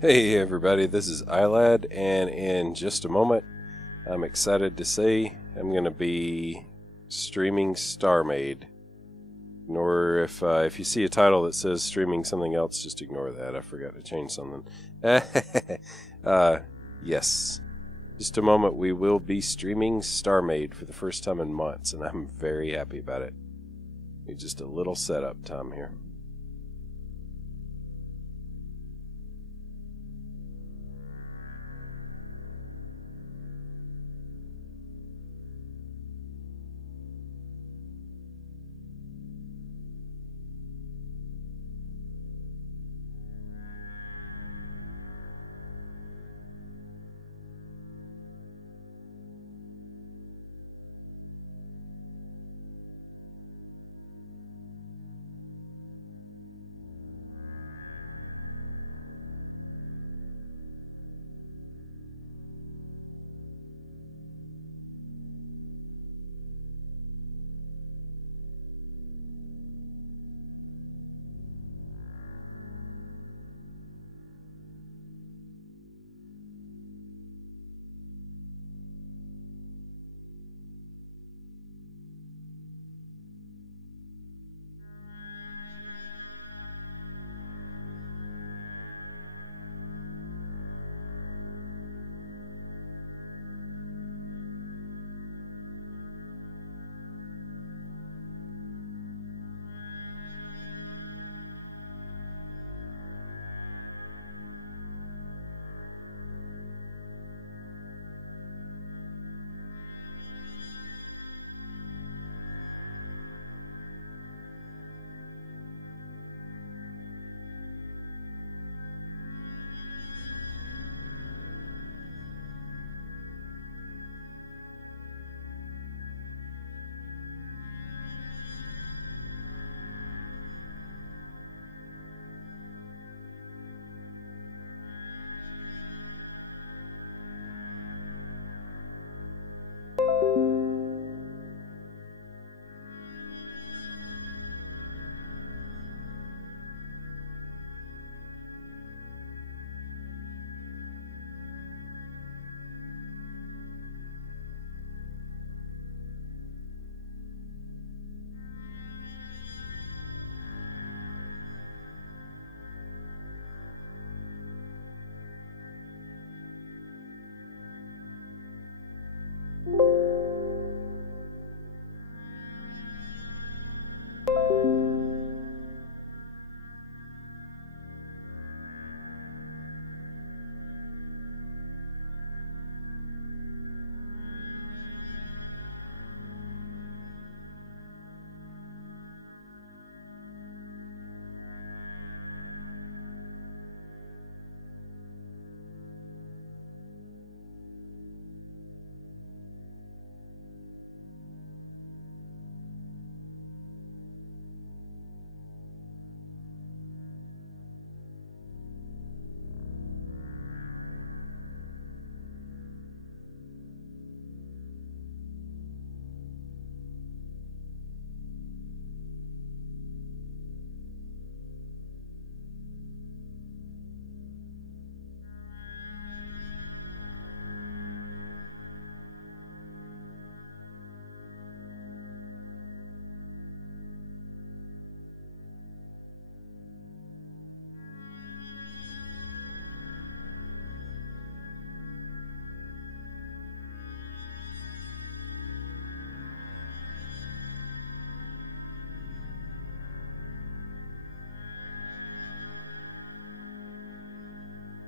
Hey everybody, this is Aylad, and in just a moment, I'm excited to say I'm going to be streaming Starmade. Ignore if you see a title that says streaming something else, just ignore that. I forgot to change something. Yes. Just a moment, we will be streaming Starmade for the first time in months, and I'm very happy about it. Need just a little setup time here.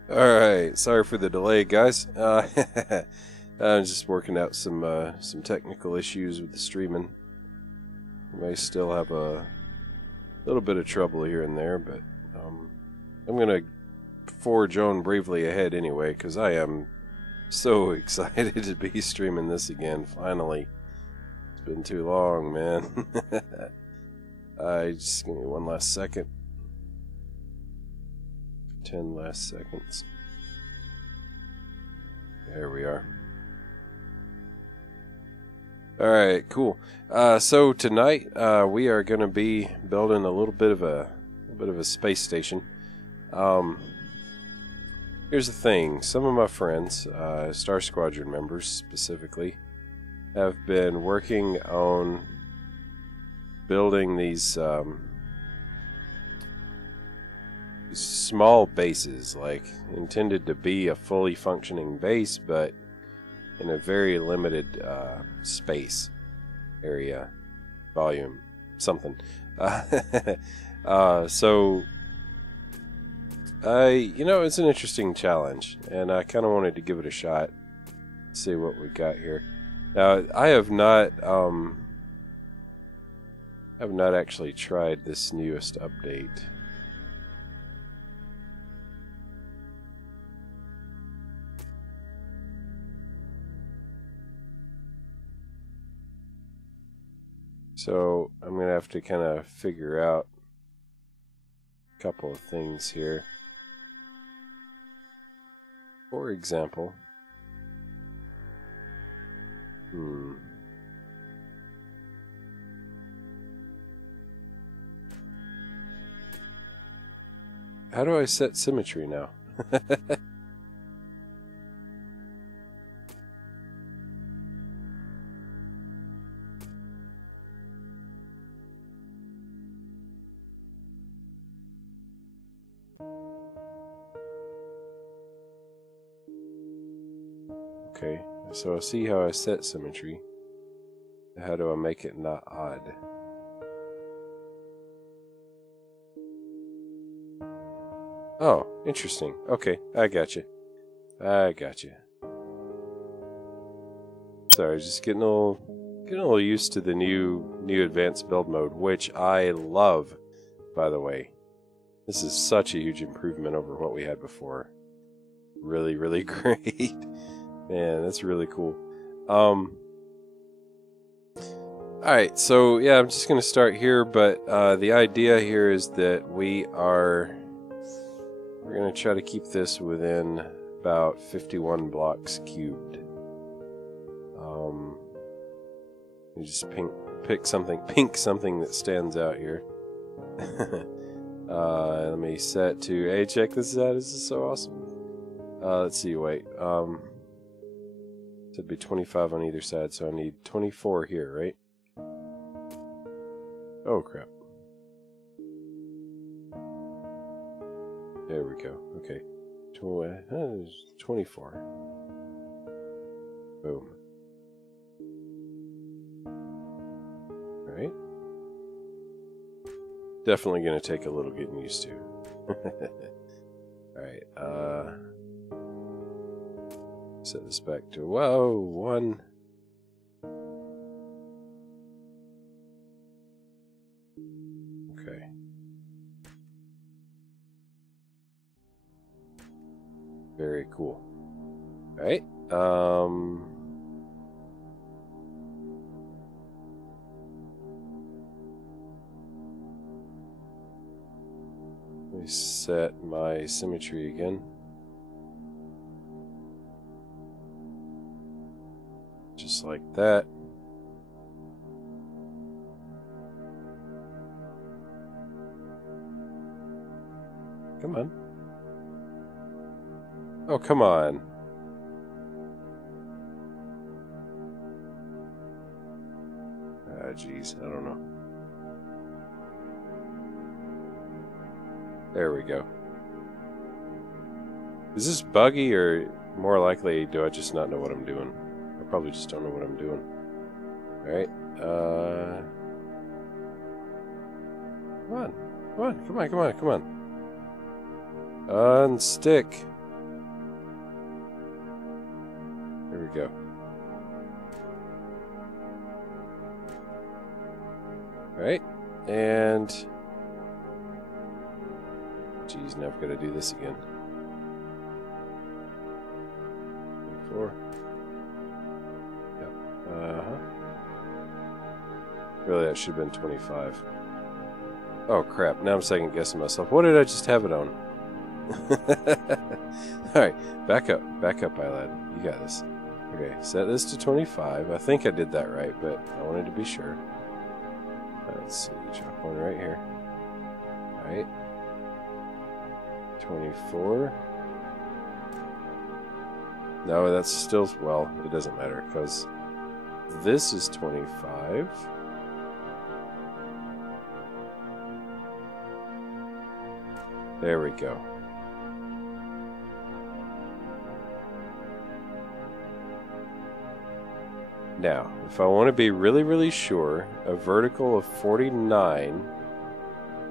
Alright, sorry for the delay, guys. I'm just working out some technical issues with the streaming. May still have a little bit of trouble here and there, but I'm gonna forge on bravely ahead anyway, because I am so excited to be streaming this again, finally. It's been too long, man. Just give me one last second. 10 last seconds. There we are. Alright, cool. So tonight we are going to be building a little bit of a space station. here's the thing. Some of my friends, Star Squadron members specifically, have been working on building these small bases, like intended to be a fully functioning base, but in a very limited space, area, volume, something. So it's an interesting challenge, and I kind of wanted to give it a shot, see what we got here. Now, I have not actually tried this newest update. So I'm going to have to kind of figure out a couple of things here. For example, how do I set symmetry now? Okay, so I see how I set symmetry. How do I make it not odd? Oh, interesting. Okay, I got you. Sorry, just getting a little used to the new advanced build mode, which I love, by the way. This is such a huge improvement over what we had before. Really, really great. Man, that's really cool. Alright, so yeah, I'm just going to start here, but the idea here is that we're going to try to keep this within about 51 blocks cubed. You just pink something that stands out here. Let me set to, hey, check this out, this is so awesome. Let's see, wait, it'd be 25 on either side, so I need 24 here, right? Oh, crap. There we go. Okay. 24. Boom. Alright. Definitely going to take a little getting used to. Alright, set this back to, whoa, 1. Okay. Very cool. Alright, let me set my symmetry again. Just like that. Come on. Oh, come on. Ah, jeez, I don't know. There we go. Is this buggy, or more likely, do I just not know what I'm doing? I probably just don't know what I'm doing. Alright, come on. Unstick. There we go. Alright, and... Geez, now I've got to do this again. 4. Yep. Really, that should have been 25. Oh, crap. Now I'm second guessing myself. What did I just have it on? Alright, back up, Aylad. You got this. Okay, set this to 25. I think I did that right, but I wanted to be sure. Let's see, drop one right here. Alright. 24. No, that's still, well, it doesn't matter, because this is 25. There we go. Now, if I want to be really, really sure, a vertical of 49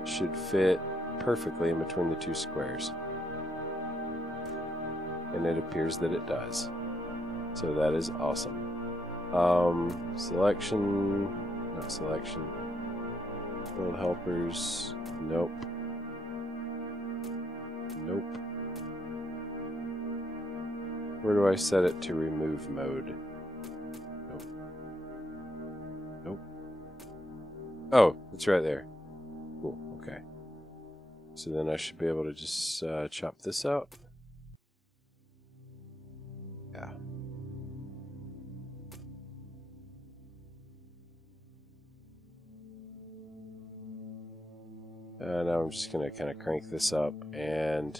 should fit perfectly in between the two squares. And it appears that it does. So that is awesome. Selection, not selection. Build helpers, nope. Nope. Where do I set it to remove mode? Nope. Oh, it's right there. Cool, okay. So then I should be able to just chop this out. Yeah. Now I'm just going to kind of crank this up and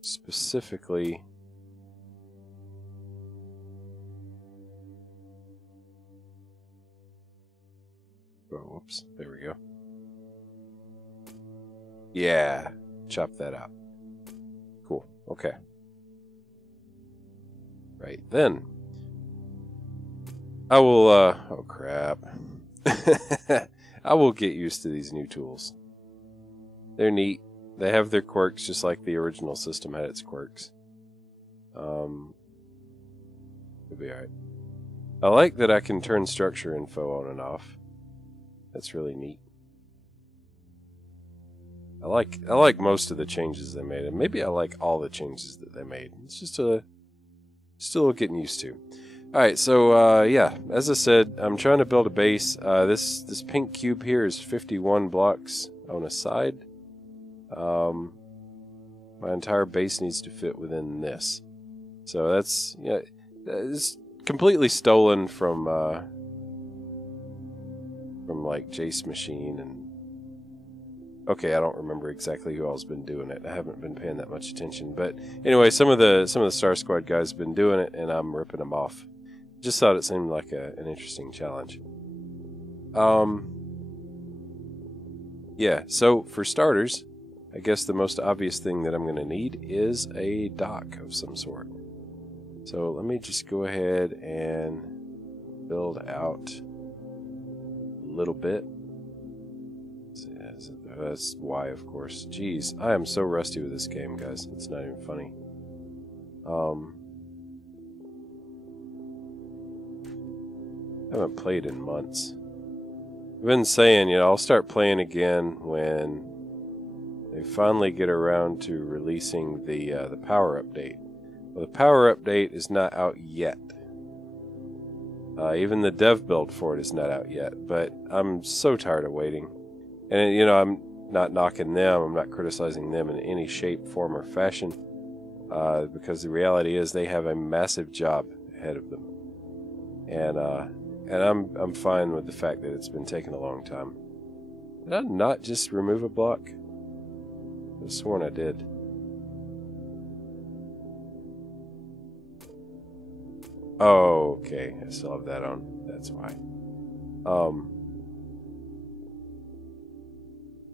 specifically whoops, there we go. Yeah, chop that out. Cool, okay. Right then. I will, oh crap. I will get used to these new tools. They're neat. They have their quirks just like the original system had its quirks. It'll be alright. I like that I can turn structure info on and off. That's really neat. I like most of the changes they made, and maybe I like all the changes that they made. It's just still getting used to. All right, so yeah, as I said, I'm trying to build a base. This pink cube here is 51 blocks on a side. My entire base needs to fit within this. So that's, yeah, it's completely stolen from like Jace Machine and okay, I don't remember exactly who else has been doing it. I haven't been paying that much attention, but anyway, some of the Star Squad guys have been doing it, and I'm ripping them off. Just thought it seemed like an interesting challenge. Yeah. So for starters, I guess the most obvious thing that I'm going to need is a dock of some sort. So let me just go ahead and build out a little bit. That's why, of course. Jeez, I am so rusty with this game, guys. It's not even funny. I haven't played in months. I've been saying, I'll start playing again when they finally get around to releasing the power update. Well, the power update is not out yet. Even the dev build for it is not out yet, but I'm so tired of waiting. And, I'm not knocking them, I'm not criticizing them in any shape, form, or fashion, because the reality is they have a massive job ahead of them. And I'm fine with the fact that it's been taking a long time. Did I not just remove a block? I could have sworn I did. Oh, okay. I still have that on. That's why.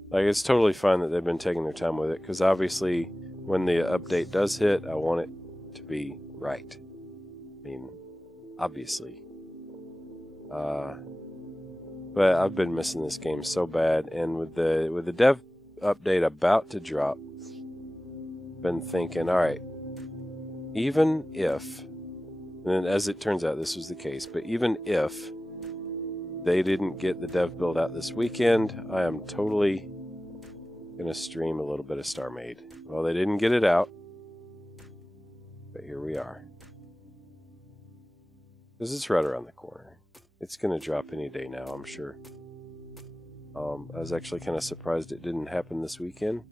Like, it's totally fine that they've been taking their time with it, because obviously when the update does hit, I want it to be right. I mean, obviously. But I've been missing this game so bad, and with the dev update about to drop, been thinking, all right, even if, and as it turns out this was the case, but even if they didn't get the dev build out this weekend, I am totally gonna stream a little bit of Starmade. Well, they didn't get it out, but here we are. Because it's right around the corner. It's gonna drop any day now, I'm sure. I was actually kind of surprised it didn't happen this weekend.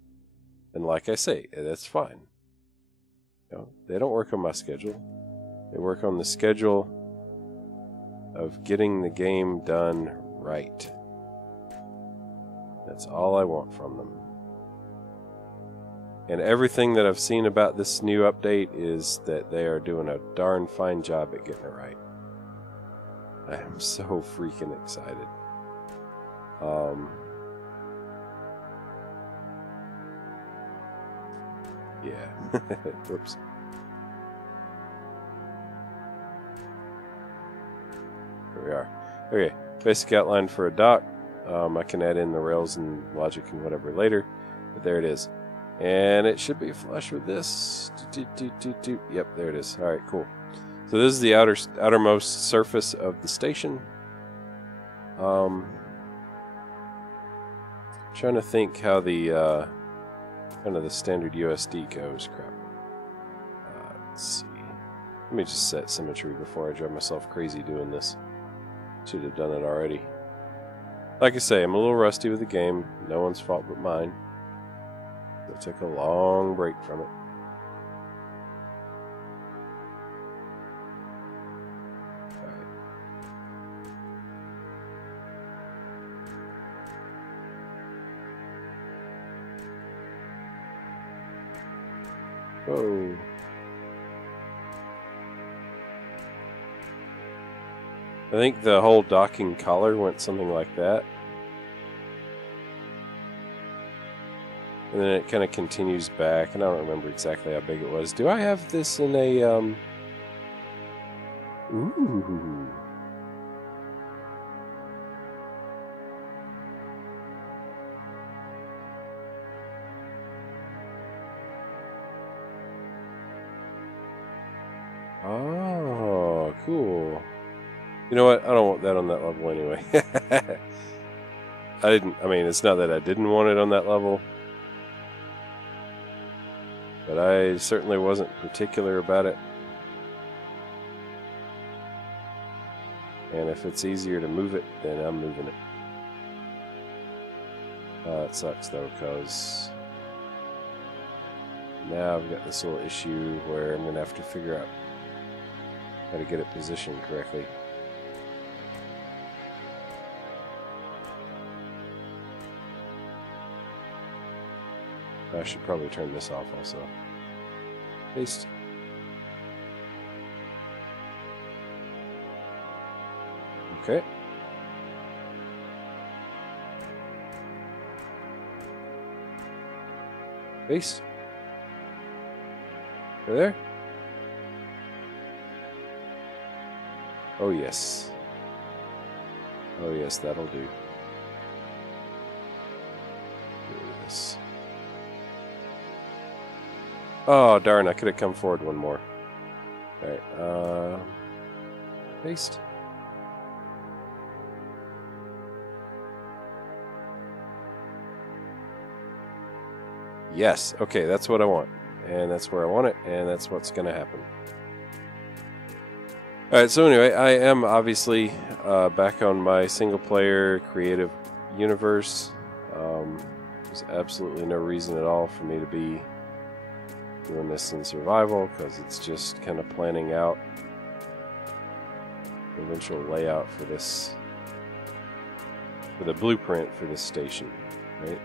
And like I say, that's fine. They don't work on my schedule. They work on the schedule of getting the game done right. That's all I want from them. And everything that I've seen about this new update is that they are doing a darn fine job at getting it right. I am so freaking excited. Yeah. Whoops. There we are. Okay, basic outline for a dock. I can add in the rails and logic and whatever later, but there it is. And it should be flush with this. Yep, there it is. All right, cool. So this is the outermost surface of the station. Trying to think how the kind of the standard USD goes. Crap. Let's see. Let me just set symmetry before I drive myself crazy doing this. Should have done it already. Like I say, I'm a little rusty with the game. No one's fault but mine. I took a long break from it. Whoa. I think the whole docking collar went something like that. And then it kind of continues back, and I don't remember exactly how big it was. Do I have this in a, Ooh. Oh, cool. You know what? I don't want that on that level anyway. I mean, it's not that I didn't want it on that level. But I certainly wasn't particular about it. And if it's easier to move it, then I'm moving it. It sucks though, because now I've got this little issue where I'm going to have to figure out how to get it positioned correctly. I should probably turn this off also. Paste. Okay. Paste. Right there. Oh yes. Oh yes, that'll do. Get rid of this. Oh, darn, I could have come forward one more. Alright, paste. Yes, okay, that's what I want. And that's where I want it, and that's what's going to happen. Alright, so anyway, I am obviously back on my single-player creative universe. There's absolutely no reason at all for me to be doing this in survival, because it's just kind of planning out the eventual layout for this, for the blueprint for this station, right?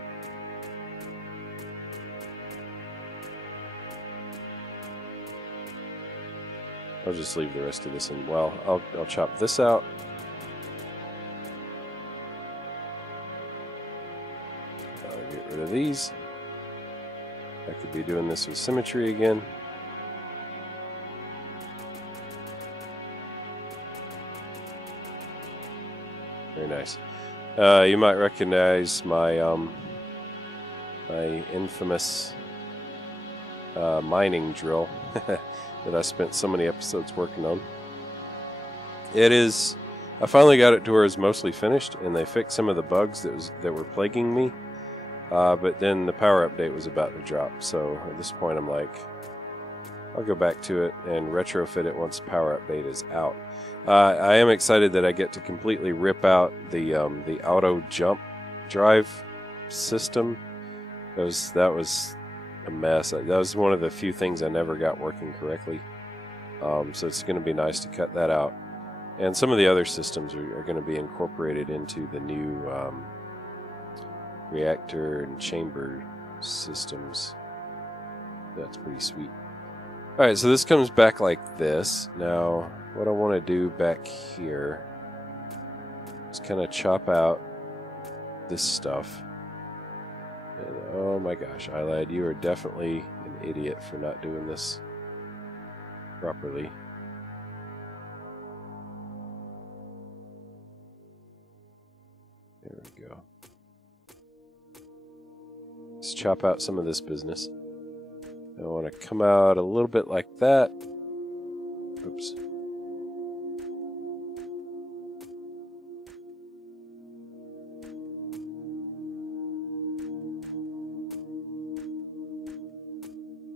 I'll just leave the rest of this in. Well, I'll chop this out. I'll get rid of these. I could be doing this with symmetry again. Very nice. You might recognize my my infamous mining drill that I spent so many episodes working on. It is. I finally got it to where it's mostly finished, and they fixed some of the bugs that were plaguing me. But then the power update was about to drop, so at this point I'm like, I'll go back to it and retrofit it once the power update is out. I am excited that I get to completely rip out the auto jump drive system, because that was a mess. That was one of the few things I never got working correctly. So it's going to be nice to cut that out. And some of the other systems are going to be incorporated into the new reactor and chamber systems. That's pretty sweet. Alright, so this comes back like this. Now, what I want to do back here is kind of chop out this stuff. And, oh my gosh, Aylad, you are definitely an idiot for not doing this properly. There we go. Let's chop out some of this business. I want to come out a little bit like that. Oops.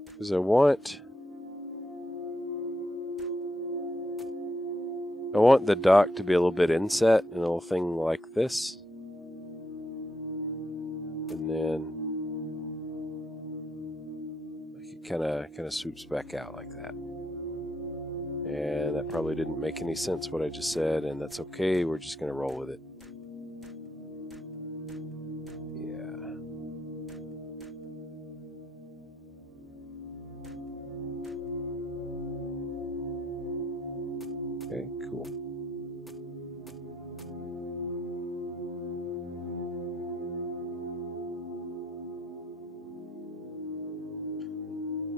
Because I want the dock to be a little bit inset and a little thing like this. And then it kind of swoops back out like that. And that probably didn't make any sense what I just said, and that's okay. We're just going to roll with it. Yeah. Okay, cool.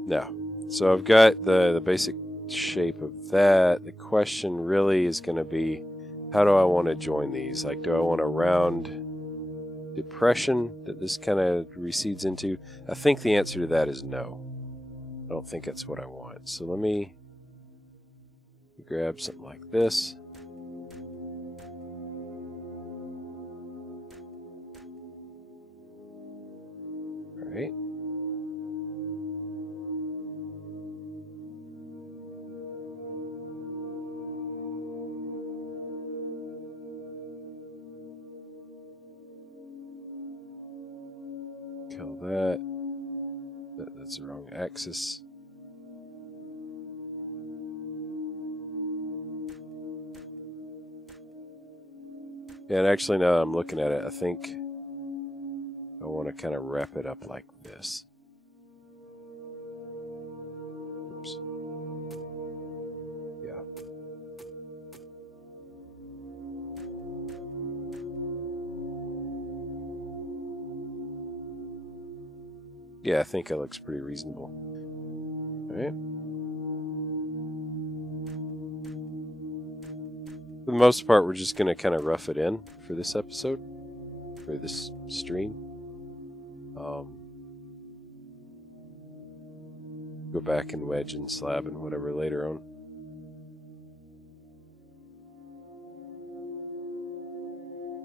Now, so I've got the basic shape of that. The question really is going to be, how do I want to join these? Like, do I want a round depression that this kind of recedes into? I think the answer to that is no. I don't think that's what I want. So let me grab something like this. All right. Kill that. That's the wrong axis. Yeah, and actually now I'm looking at it, I think I want to kind of wrap it up like this. Oops. Yeah. Yeah, I think it looks pretty reasonable. All right. For the most part, we're just going to kind of rough it in for this episode, for this stream. Go back and wedge and slab and whatever later on.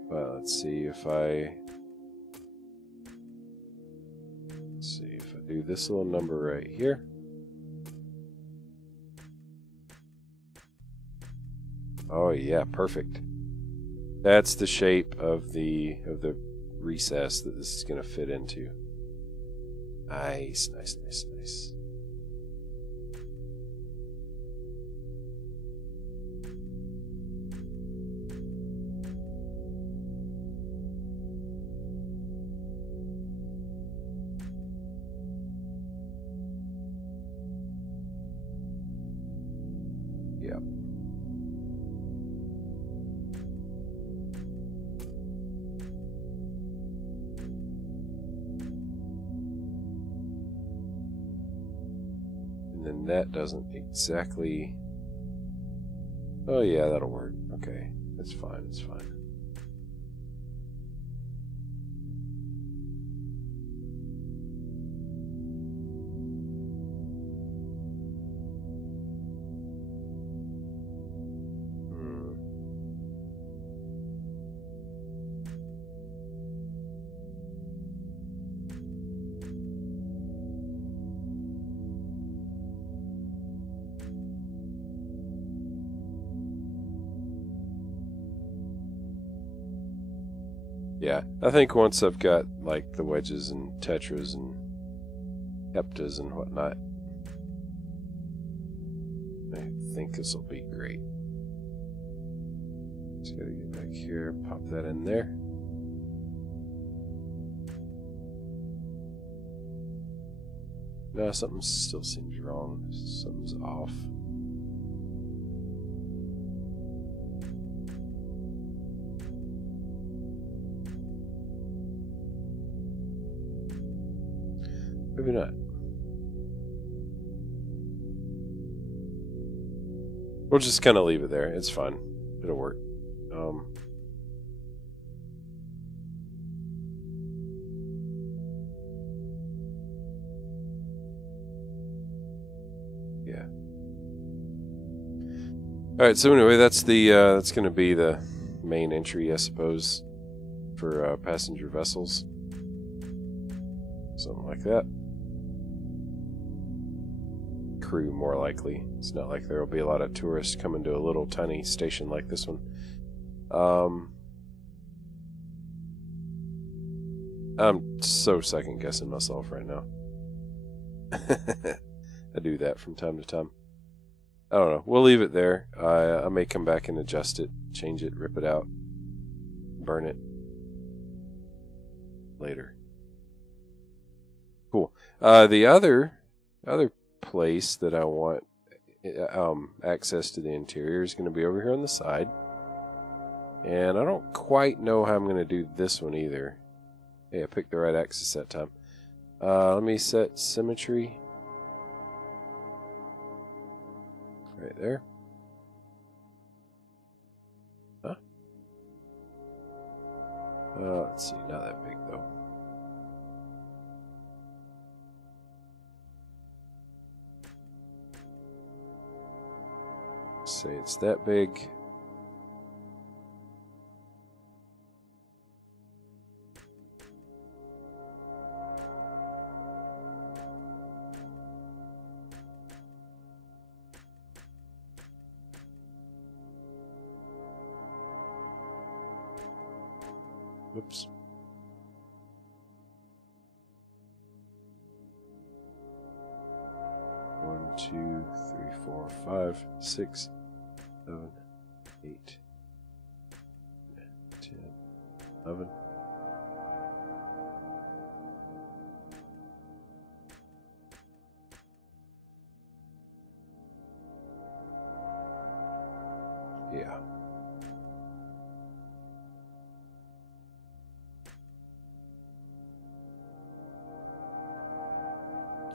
Well, let's see if I do this little number right here. Oh yeah, perfect. That's the shape of the recess that this is going to fit into. Nice, nice, nice, nice. Yep. And then that doesn't exactly... Oh yeah, that'll work. Okay, that's fine, it's fine. Yeah, I think once I've got like the wedges and tetras and heptas and whatnot, I think this will be great. Just gotta get back here, pop that in there. No, something still seems wrong. Something's off. Maybe not. We'll just kind of leave it there. It's fine. It'll work. Yeah. All right. So anyway, that's going to be the main entry, I suppose, for passenger vessels. Something like that. Crew, more likely. It's not like there will be a lot of tourists coming to a little tiny station like this one. I'm so second guessing myself right now. I do that from time to time. I don't know. We'll leave it there. I may come back and adjust it, change it, rip it out, burn it later. Cool. The other place that I want access to the interior is going to be over here on the side. And I don't quite know how I'm going to do this one either. Hey, I picked the right axis that time. Let me set symmetry. Right there. Huh? Let's see, not that big though. Say it's that big. Whoops. One, 2, 3, 4, 5, 6, 7, 8, 10, 11. Yeah.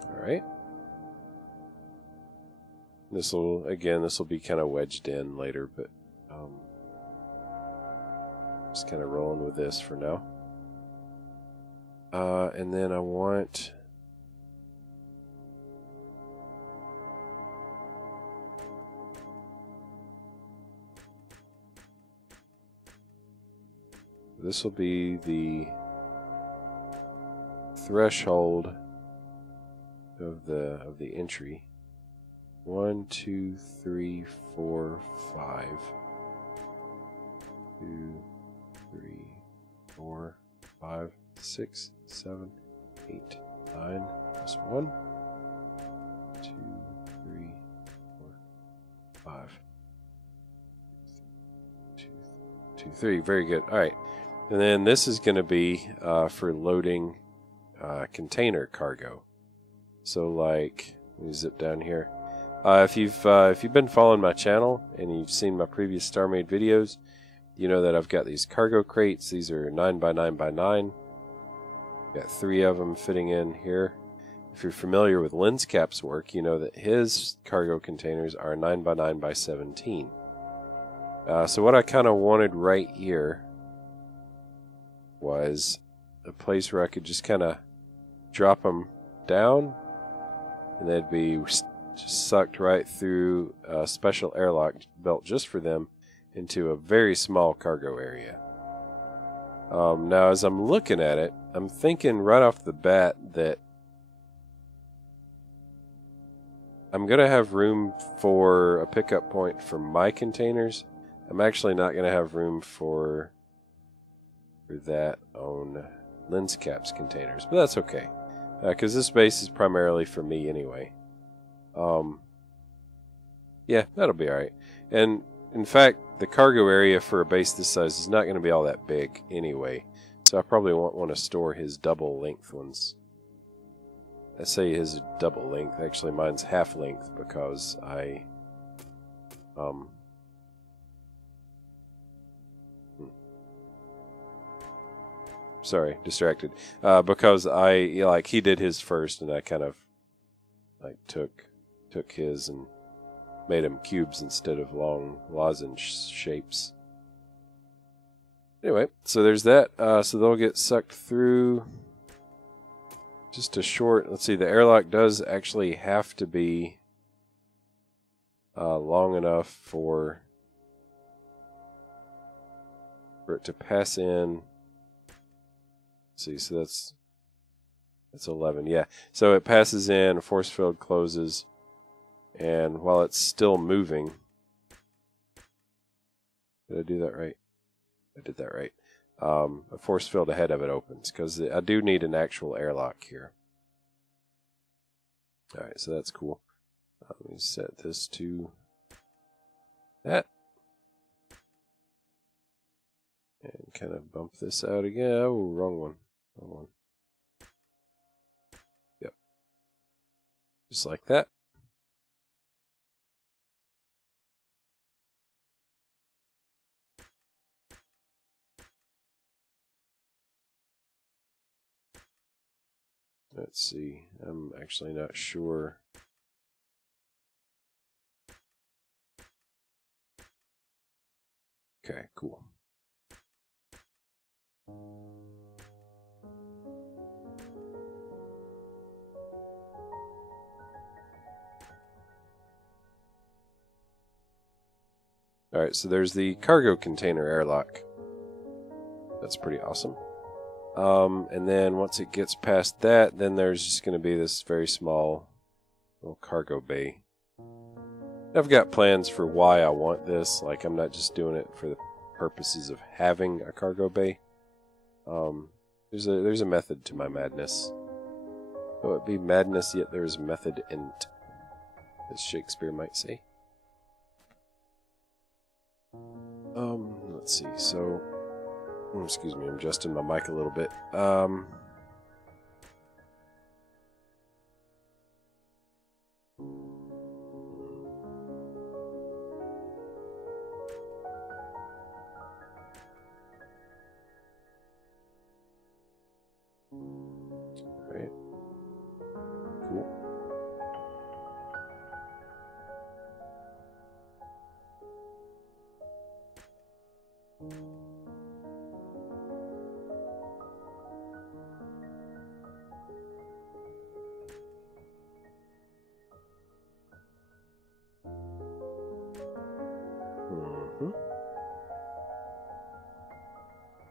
All right. This will be kind of wedged in later, but just kind of rolling with this for now. And then I want this will be the threshold of the entry. 1, 2, 3, 4, 5. 2, 3, 4, 5, 6, 7, 8, 9. Plus 1, 2, 3, 4, 5. 2, 3. Very good. All right. And then this is going to be for loading container cargo. So like, let me zip down here. If you've been following my channel and you've seen my previous Starmade videos, you know that I've got these cargo crates. These are 9x9x9. Got 3 of them fitting in here. If you're familiar with LensCap's work, you know that his cargo containers are 9x9x17. So what I kind of wanted right here was a place where I could just kind of drop them down, and they'd be just sucked right through a special airlock built just for them into a very small cargo area. Now, as I'm looking at it, I'm thinking right off the bat that I'm going to have room for a pickup point for my containers. I'm actually not going to have room for that on LensCap's containers, but that's okay, because this space is primarily for me anyway. Yeah, that'll be alright. And in fact, the cargo area for a base this size is not going to be all that big anyway, so I probably won't want to store his double length ones. I say his is double length. Actually, mine's half length because I sorry, distracted. Because like he did his first, and I kind of like took his and made them cubes instead of long lozenge shapes. Anyway, so there's that. So they'll get sucked through. Just a short. Let's see. The airlock does actually have to be long enough for it to pass in. See, so that's 11. Yeah. So it passes in, a force field closes, and while it's still moving, did I do that right? I did that right. A force field ahead of it opens because I do need an actual airlock here. All right, so that's cool. Let me set this to that. And kind of bump this out again. Oh, wrong one. Wrong one. Yep. Just like that. Let's see. I'm actually not sure. Okay, cool. Alright, so there's the cargo container airlock. That's pretty awesome. And then once it gets past that, then there's just going to be this very small little cargo bay. I've got plans for why I want this. Like, I'm not just doing it for the purposes of having a cargo bay. There's a method to my madness. Though it be madness, yet there's method in it, as Shakespeare might say. Let's see. So, excuse me, I'm adjusting my mic a little bit. Right. Cool.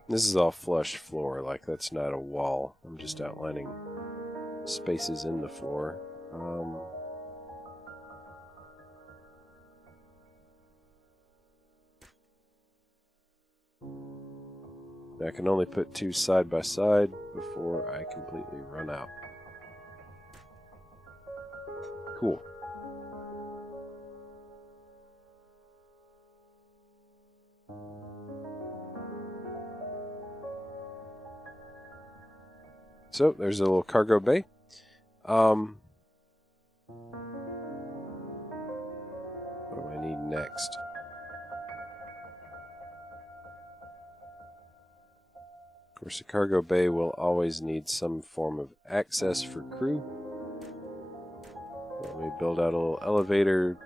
This is all flush floor, like that's not a wall. I'm just outlining spaces in the floor. I can only put two side by side before I completely run out. Cool. So there's a little cargo bay. What do I need next? Of course, a cargo bay will always need some form of access for crew. Let me build out a little elevator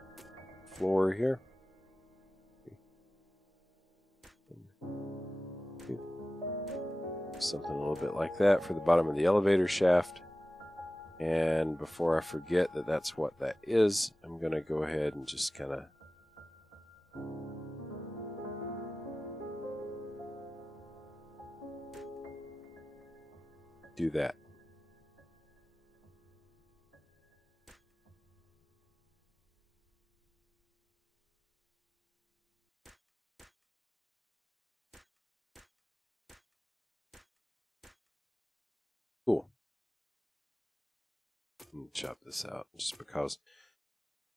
floor here. Something a little bit like that for the bottom of the elevator shaft. And before I forget that that's what that is, I'm going to go ahead and just kind of do that. Cool. Chop this out just because.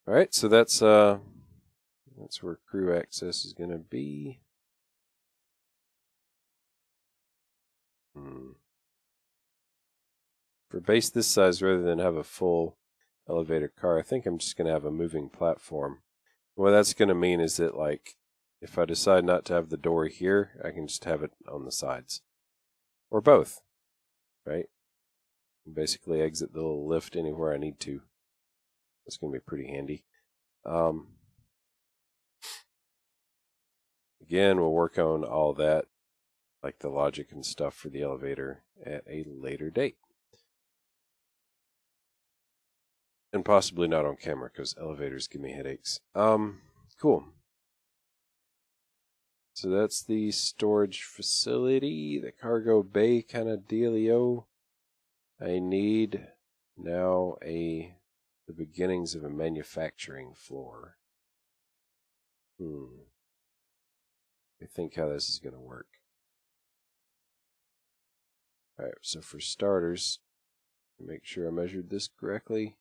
All right, so that's where crew access is going to be. For a base this size, rather than have a full elevator car, I think I'm just going to have a moving platform. What that's going to mean is that, like, if I decide not to have the door here, I can just have it on the sides. Or both, right? Basically exit the little lift anywhere I need to. That's going to be pretty handy. Again, we'll work on all that, like the logic and stuff for the elevator, at a later date. And possibly not on camera, because elevators give me headaches. Cool. So that's the storage facility, the cargo bay kind of dealio. I need now the beginnings of a manufacturing floor. I think how this is going to work. Alright, so for starters, make sure I measured this correctly.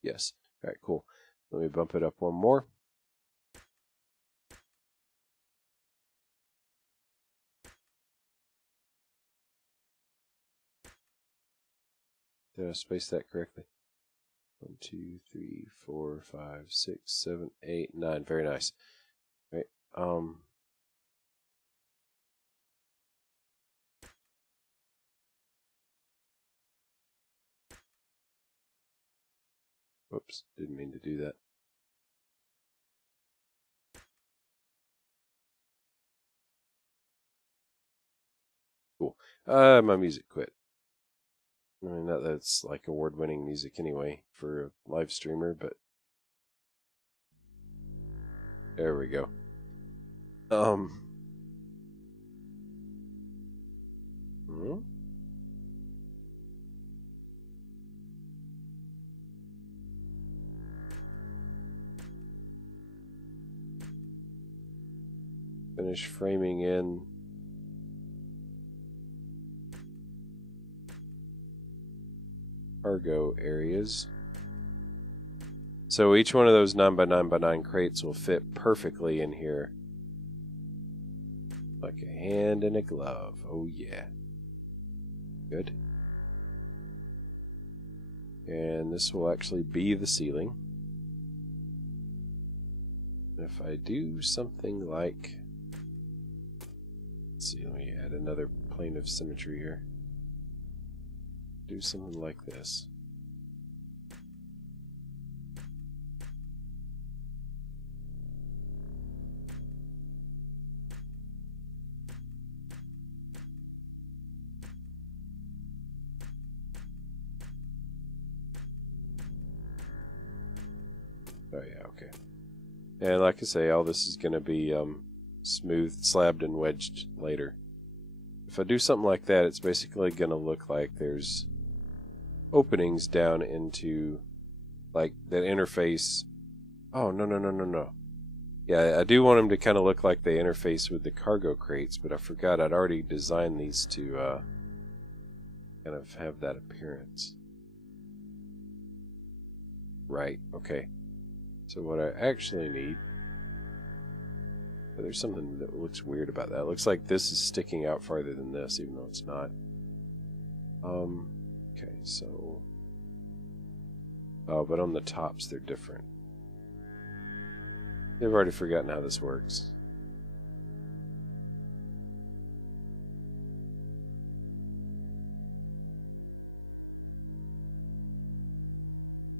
Yes. Alright, cool. Let me bump it up one more. Did I space that correctly? 1, 2, 3, 4, 5, 6, 7, 8, 9. Very nice. Right. Whoops, didn't mean to do that. Cool. My music quit. I mean, not that it's like award-winning music anyway for a live streamer, but there we go. Finish framing in. Cargo areas. So each one of those 9x9x9 crates will fit perfectly in here. Like a hand in a glove. Oh yeah. Good. And this will actually be the ceiling. If I do something like... Let's see, let me add another plane of symmetry here. Do something like this. Oh yeah, okay. And like I say, all this is going to be smooth, slabbed, and wedged later. If I do something like that, it's basically going to look like there's openings down into, like, that interface. Oh, no. Yeah, I do want them to kind of look like they interface with the cargo crates, but I forgot I'd already designed these to kind of have that appearance. Right, okay. So what I actually need... There's something that looks weird about that. It looks like this is sticking out farther than this, even though it's not. Okay, so... Oh, but on the tops they're different. They've already forgotten how this works.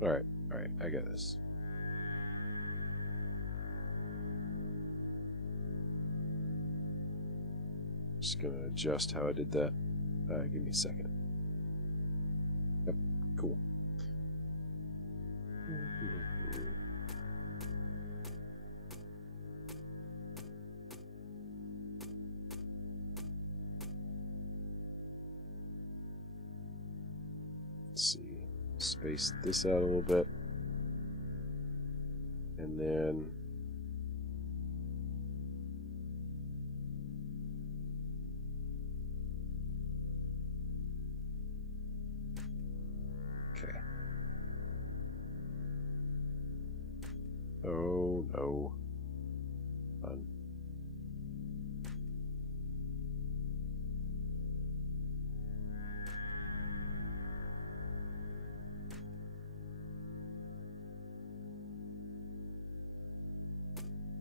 Alright, I got this. Just gonna adjust how I did that. Give me a second. Yep, cool. Let's see. Space this out a little bit. And then... Okay. Oh, no. Fun.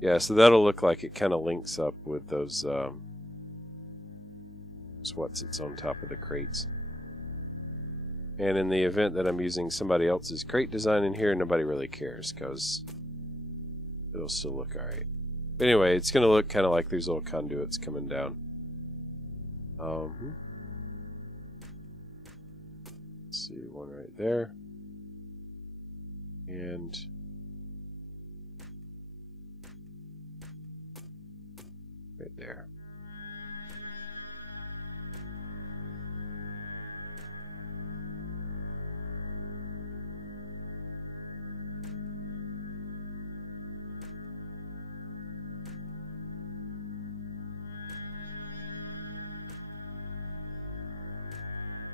Yeah, so that'll look like it kind of links up with those what's it's on top of the crates. And in the event that I'm using somebody else's crate design in here, nobody really cares because it'll still look alright. Anyway, it's going to look kind of like there's little conduits coming down. Let's see, one right there. And right there.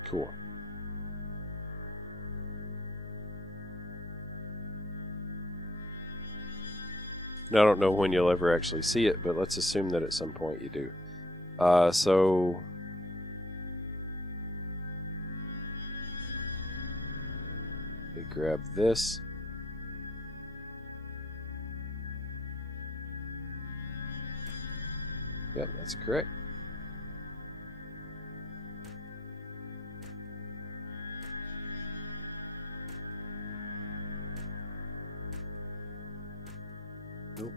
Cool. Now, I don't know when you'll ever actually see it, but let's assume that at some point you do. So let me grab this. Yep, that's correct. Nope.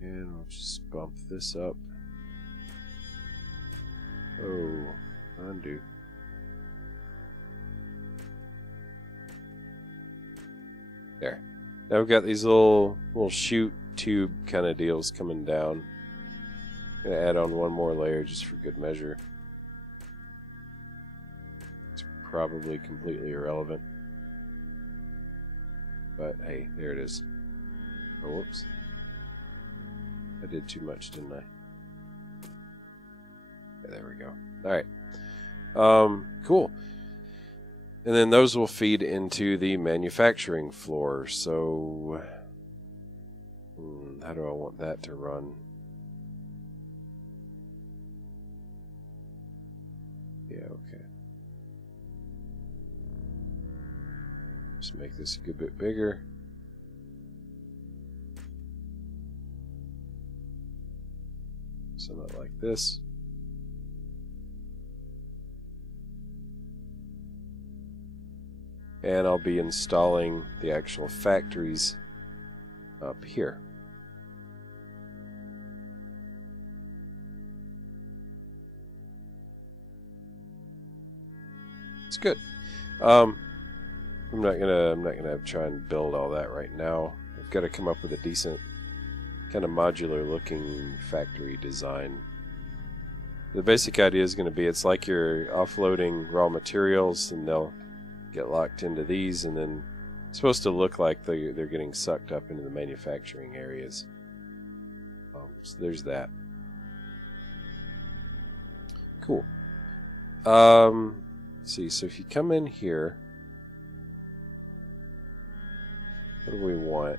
And I'll just bump this up. Oh, undo. There. Now we've got these little chute tube kind of deals coming down. I'm gonna add on one more layer just for good measure. It's probably completely irrelevant. But hey, there it is. Oh, whoops. I did too much, didn't I? Yeah, there we go. Alright. Cool. And then those will feed into the manufacturing floor. So how do I want that to run? Yeah, okay. Just make this a good bit bigger. Something like this. And I'll be installing the actual factories up here. It's good. I'm not gonna try and build all that right now. I've got to come up with a decent kind of modular looking factory design. The basic idea is going to be it's like you're offloading raw materials and they'll get locked into these, and then it's supposed to look like they're getting sucked up into the manufacturing areas. So there's that. Cool. Let's see, so if you come in here, what do we want?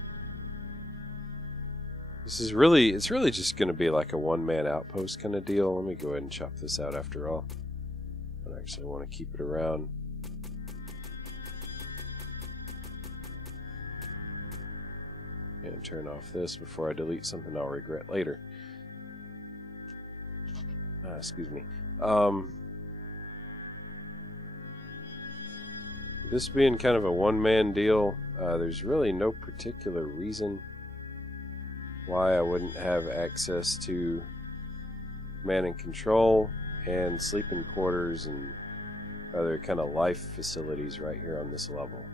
It's really just going to be like a one-man outpost kind of deal. Let me go ahead and chop this out after all. I don't actually want to keep it around. And turn off this before I delete something I'll regret later. Excuse me. This being kind of a one-man deal, there's really no particular reason why I wouldn't have access to command and control and sleeping quarters and other kind of life facilities right here on this level.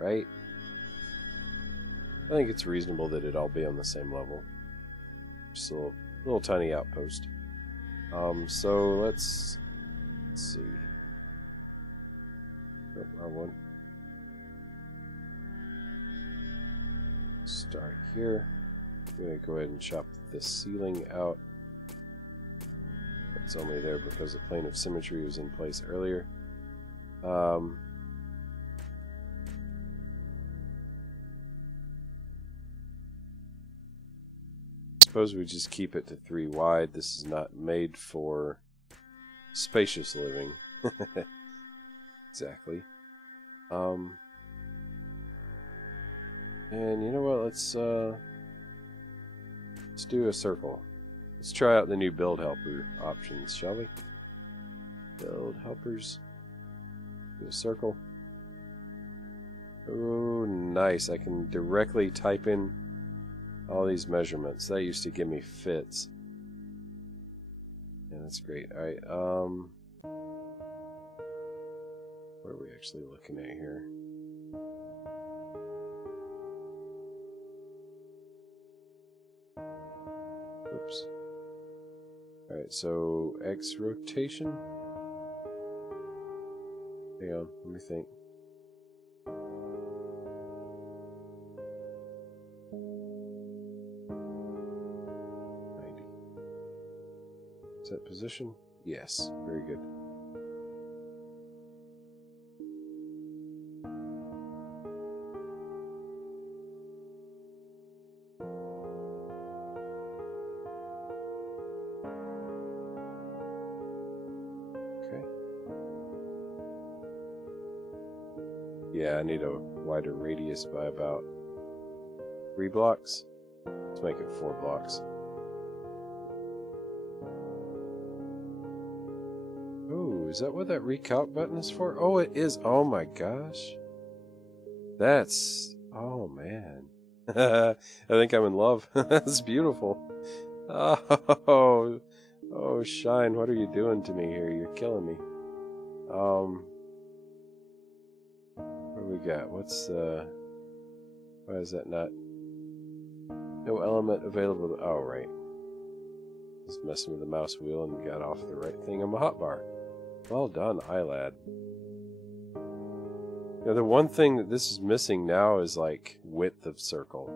Right? I think it's reasonable that it all be on the same level. Just a little tiny outpost. So let's see. Oh, wrong one. Start here. I'm going to go ahead and chop this ceiling out. It's only there because the plane of symmetry was in place earlier. suppose we just keep it to 3 wide. This is not made for spacious living. Exactly. And you know what? Let's do a circle. Let's try out the new build helper options, shall we? Build helpers. Do a circle. Oh, nice. I can directly type in all these measurements. That used to give me fits. Yeah, that's great. Alright, what are we actually looking at here? Oops. Alright, so X rotation? Hang on, let me think. Set position? Yes, very good. Okay. Yeah, I need a wider radius by about 3 blocks. Let's make it 4 blocks. Is that what that recalc button is for? Oh, it is. Oh my gosh. That's... Oh man. I think I'm in love. That's beautiful. Oh, oh, Shine, what are you doing to me here? You're killing me. What do we got? What's the... Why is that not... No element available. Oh, right. Just messing with the mouse wheel and got off the right thing on my hotbar. Well done, Aylad. You know, the one thing that this is missing now is like width of circle.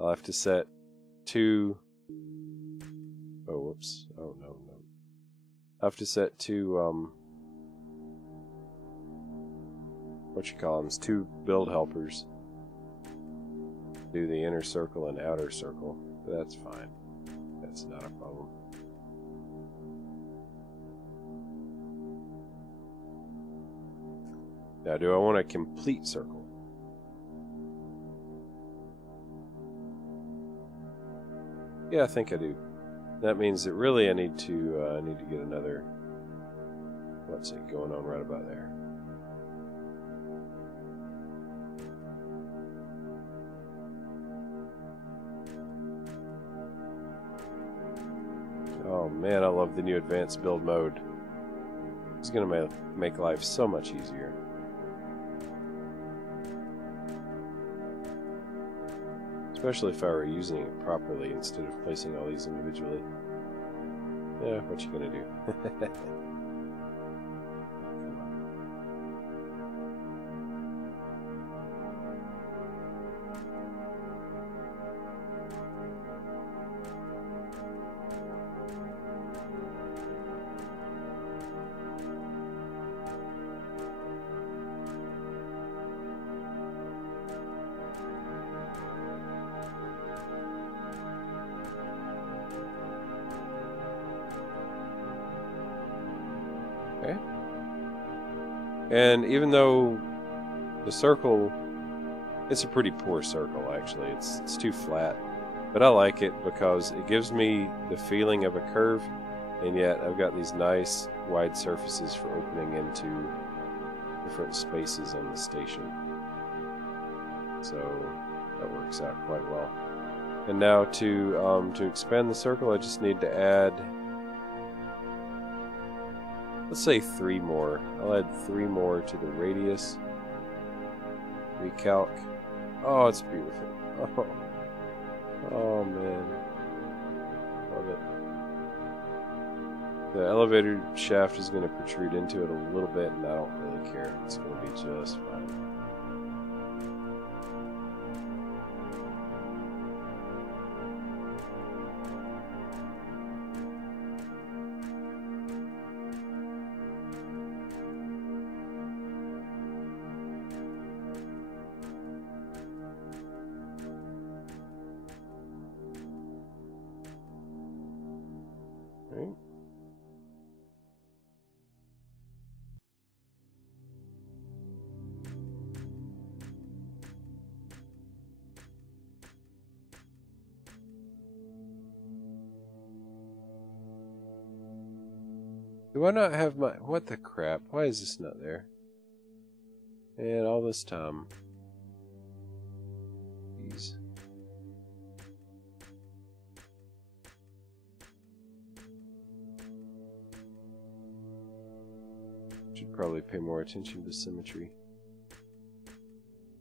I'll have to set 2. Oh, whoops. Oh, no. I'll have to set 2, what you call them, 2 build helpers. Do the inner circle and outer circle. That's fine. That's not a problem. Now, do I want a complete circle? Yeah, I think I do. That means that really I need to get another, what's it going on right about there? Oh man, I love the new advanced build mode. It's gonna make life so much easier. Especially if I were using it properly instead of placing all these individually. Yeah, what you gonna do? Okay. And even though the circle, it's a pretty poor circle actually, it's too flat, but I like it because it gives me the feeling of a curve, and yet I've got these nice wide surfaces for opening into different spaces on the station, so that works out quite well. And now to expand the circle, I just need to add, let's say 3 more. I'll add 3 more to the radius. Recalc. Oh, it's beautiful. Oh, oh man. Love it. The elevator shaft is going to protrude into it a little bit, and I don't really care. It's going to be just fine. Do I not have my... What the crap? Why is this not there? And all this time. Jeez. Should probably pay more attention to symmetry.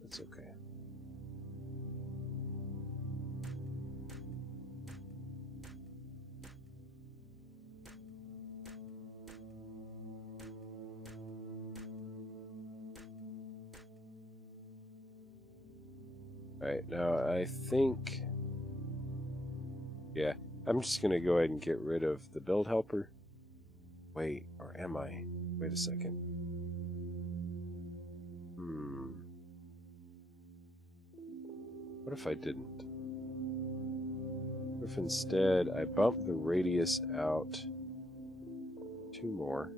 That's okay. Alright, now I think... Yeah, I'm just going to go ahead and get rid of the build helper. Wait, or am I? Wait a second. What if I didn't? What if instead I bump the radius out 2 more?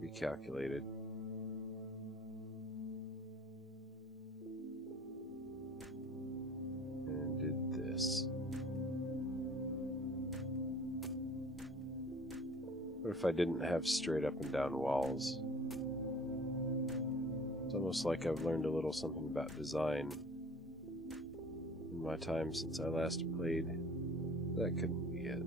Recalculated. And did this. What if I didn't have straight up and down walls? It's almost like I've learned a little something about design in my time since I last played. That couldn't be it.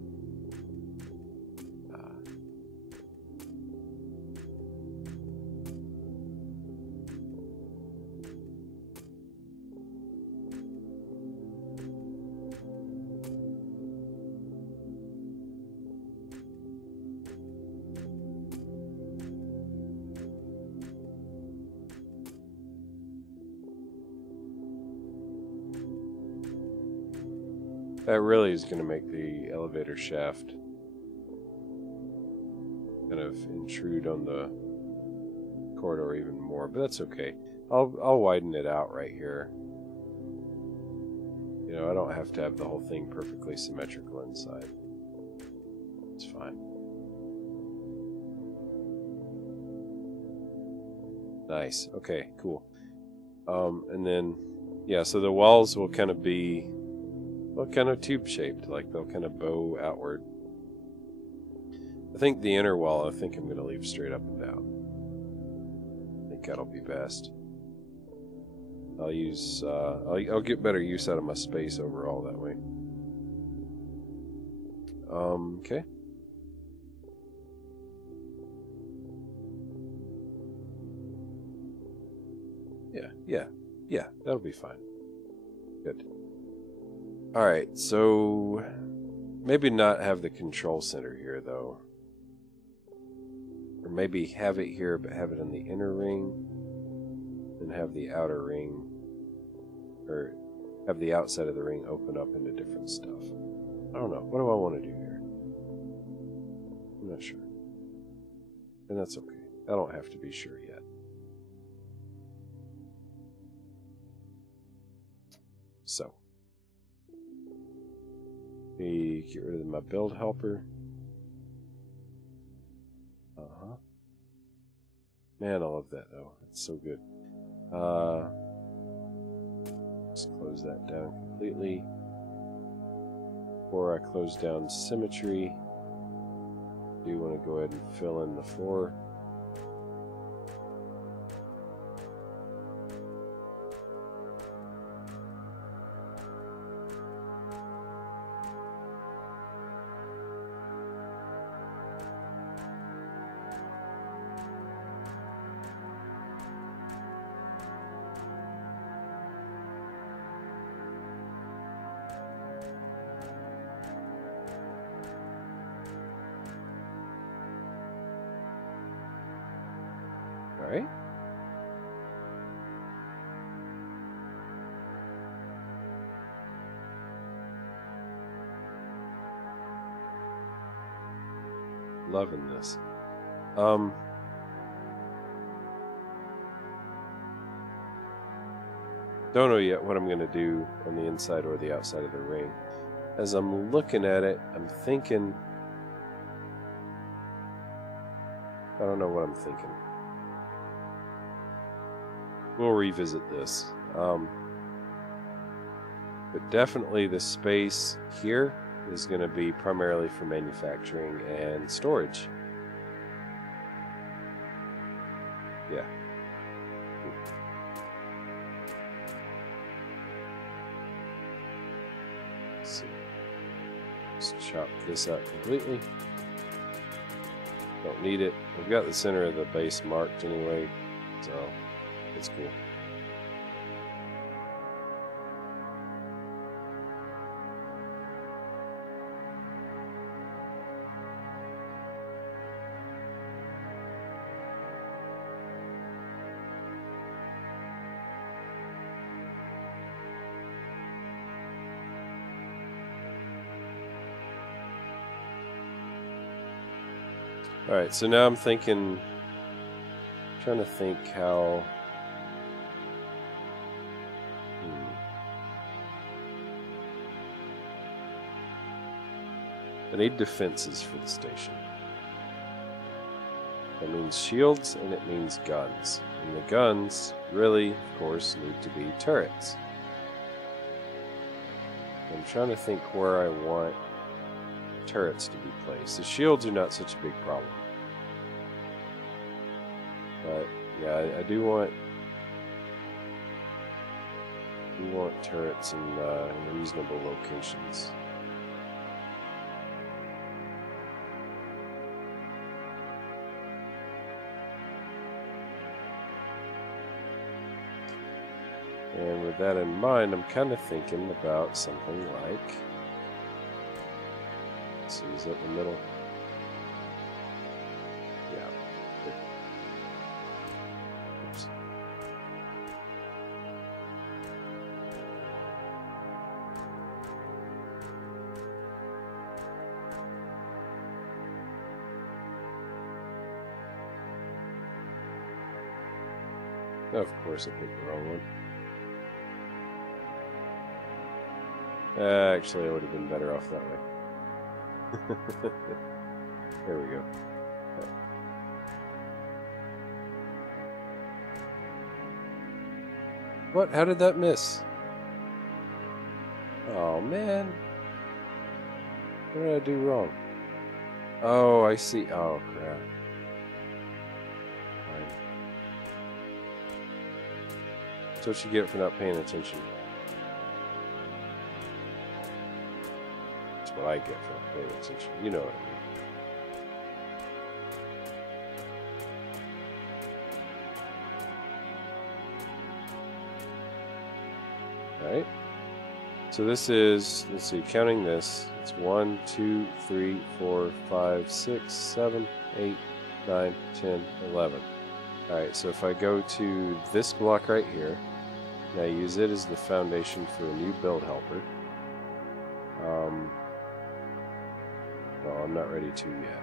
That really is going to make the elevator shaft kind of intrude on the corridor even more, but that's okay. I'll widen it out right here. You know, I don't have to have the whole thing perfectly symmetrical inside. It's fine. Nice. Okay, cool. And then, yeah, so the walls will kind of be, well, kind of tube-shaped, like they'll kind of bow outward. I think the inner wall, I think I'm going to leave straight up and down. I think that'll be best. I'll use, I'll get better use out of my space overall that way. Okay. Yeah, that'll be fine. Good. Alright, so maybe not have the control center here, though. Or maybe have it here, but have it in the inner ring, and have the outer ring, or have the outside of the ring open up into different stuff. I don't know. What do I want to do here? I'm not sure. And that's okay. I don't have to be sure yet. So, we get rid of my build helper. Man, I love that though. It's so good. Let's close that down completely. Before I close down symmetry, I do want to go ahead and fill in the floor. Alright. Loving this. Don't know yet what I'm going to do on the inside or the outside of the ring. As I'm looking at it, I'm thinking... I don't know what I'm thinking. We'll revisit this. But definitely the space here is going to be primarily for manufacturing and storage. Yeah. Let's see. Just chop this out completely. Don't need it. We've got the center of the base marked anyway, so it's cool. Alright, so now I'm trying to think how... I need defenses for the station. That means shields and it means guns. And the guns really, of course, need to be turrets. I'm trying to think where I want turrets to be placed. The shields are not such a big problem. But yeah, I do want turrets in reasonable locations. And with that in mind, I'm kind of thinking about something like... Let's see, is that the middle? Yeah. Oops. Of course I picked the wrong one. Actually, I would have been better off that way. There we go. Okay. What? How did that miss? Oh, man. What did I do wrong? Oh, I see. Oh, crap. Fine. That's what you get for not paying attention. What I get for not paying attention. You know what I mean. Alright. So this is, let's see, counting this, it's 1, 2, 3, 4, 5, 6, 7, 8, 9, 10, 11. Alright, so if I go to this block right here, and I use it as the foundation for a new build helper. Well, I'm not ready to yet.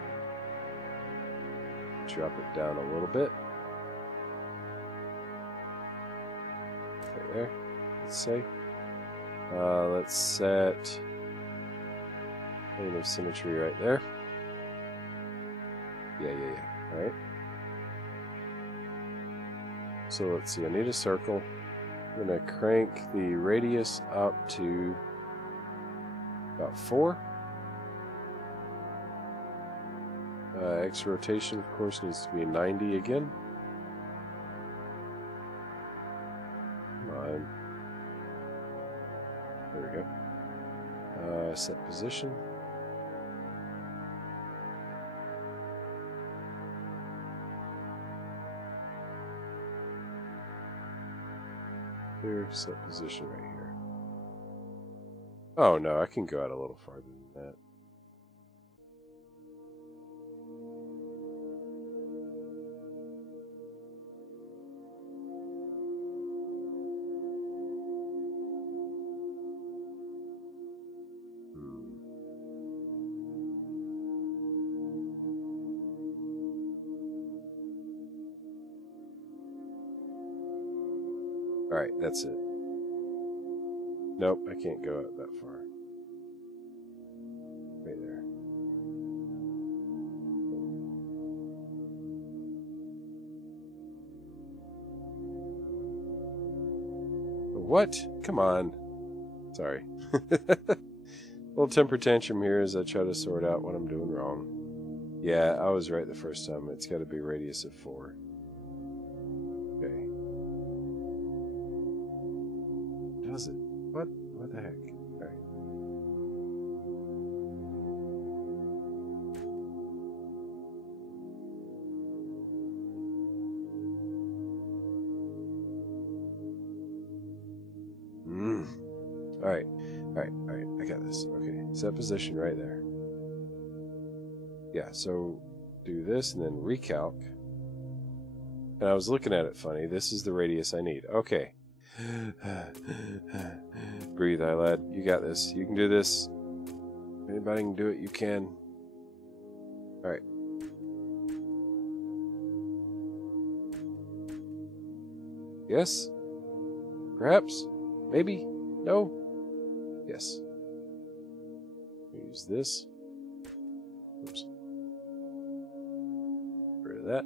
Drop it down a little bit. Right there, let's say. Let's set plane of symmetry right there. Yeah. Alright. So let's see, I need a circle. I'm going to crank the radius up to about 4. X rotation, of course, needs to be 90 again. Come on. There we go. Set position. Here, set position right here. Oh no, I can go out a little farther than that. Alright, that's it. Nope, I can't go out that far. Right there. What? Come on. Sorry. Little temper tantrum here as I try to sort out what I'm doing wrong. Yeah, I was right the first time. It's got to be radius of 4. Okay. Does it? What? What the heck? Alright. Alright. Alright. I got this. Okay. Set position right there. Yeah, so do this and then recalc. And I was looking at it funny. This is the radius I need. Okay. Breathe, Aylad. You got this. You can do this. If anybody can do it, you can. Alright. Yes? Perhaps? Maybe? No? Yes. Use this. Oops. Get rid of that.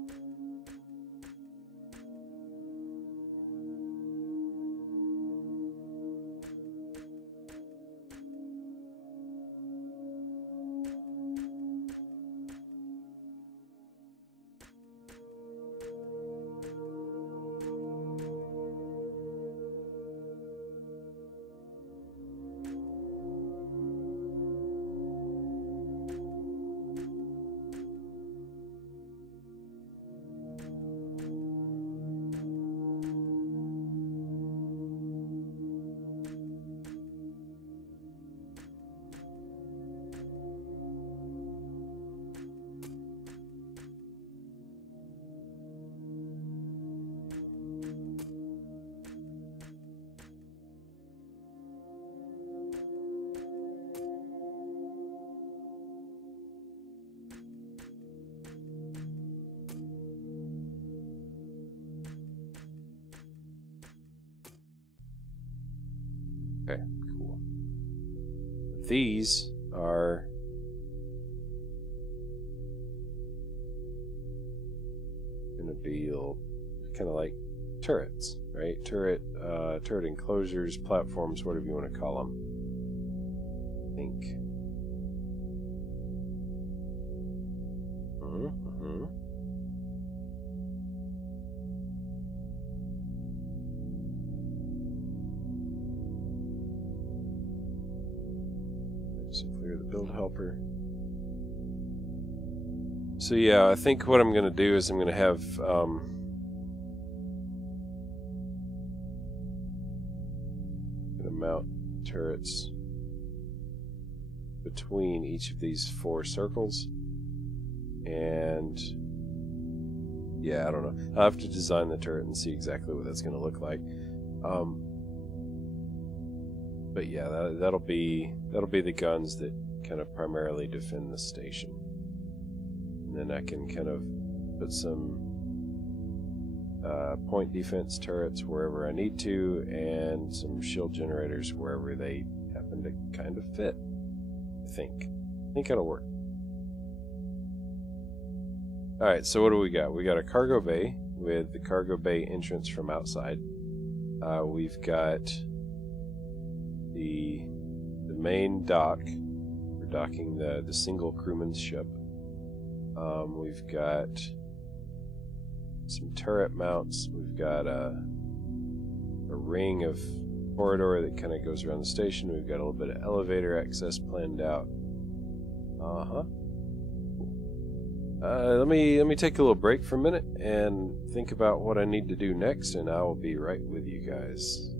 Okay, cool. These are gonna be kind of like turrets, right? Turret enclosures, platforms, whatever you want to call them. I think. So clear the build helper. So yeah, I think what I'm going to do is I'm going to have mount turrets between each of these 4 circles, and yeah, I don't know. I'll have to design the turret and see exactly what that's going to look like. But yeah, that'll be the guns that kind of primarily defend the station. And then I can kind of put some point defense turrets wherever I need to, and some shield generators wherever they happen to kind of fit. I think it'll work. Alright, so what do we got? We got a cargo bay with the cargo bay entrance from outside. We've got the main dock. We're docking the single crewman's ship. We've got some turret mounts. We've got a ring of corridor that kind of goes around the station. We've got a little bit of elevator access planned out. Let me take a little break for a minute and think about what I need to do next, and I will be right with you guys.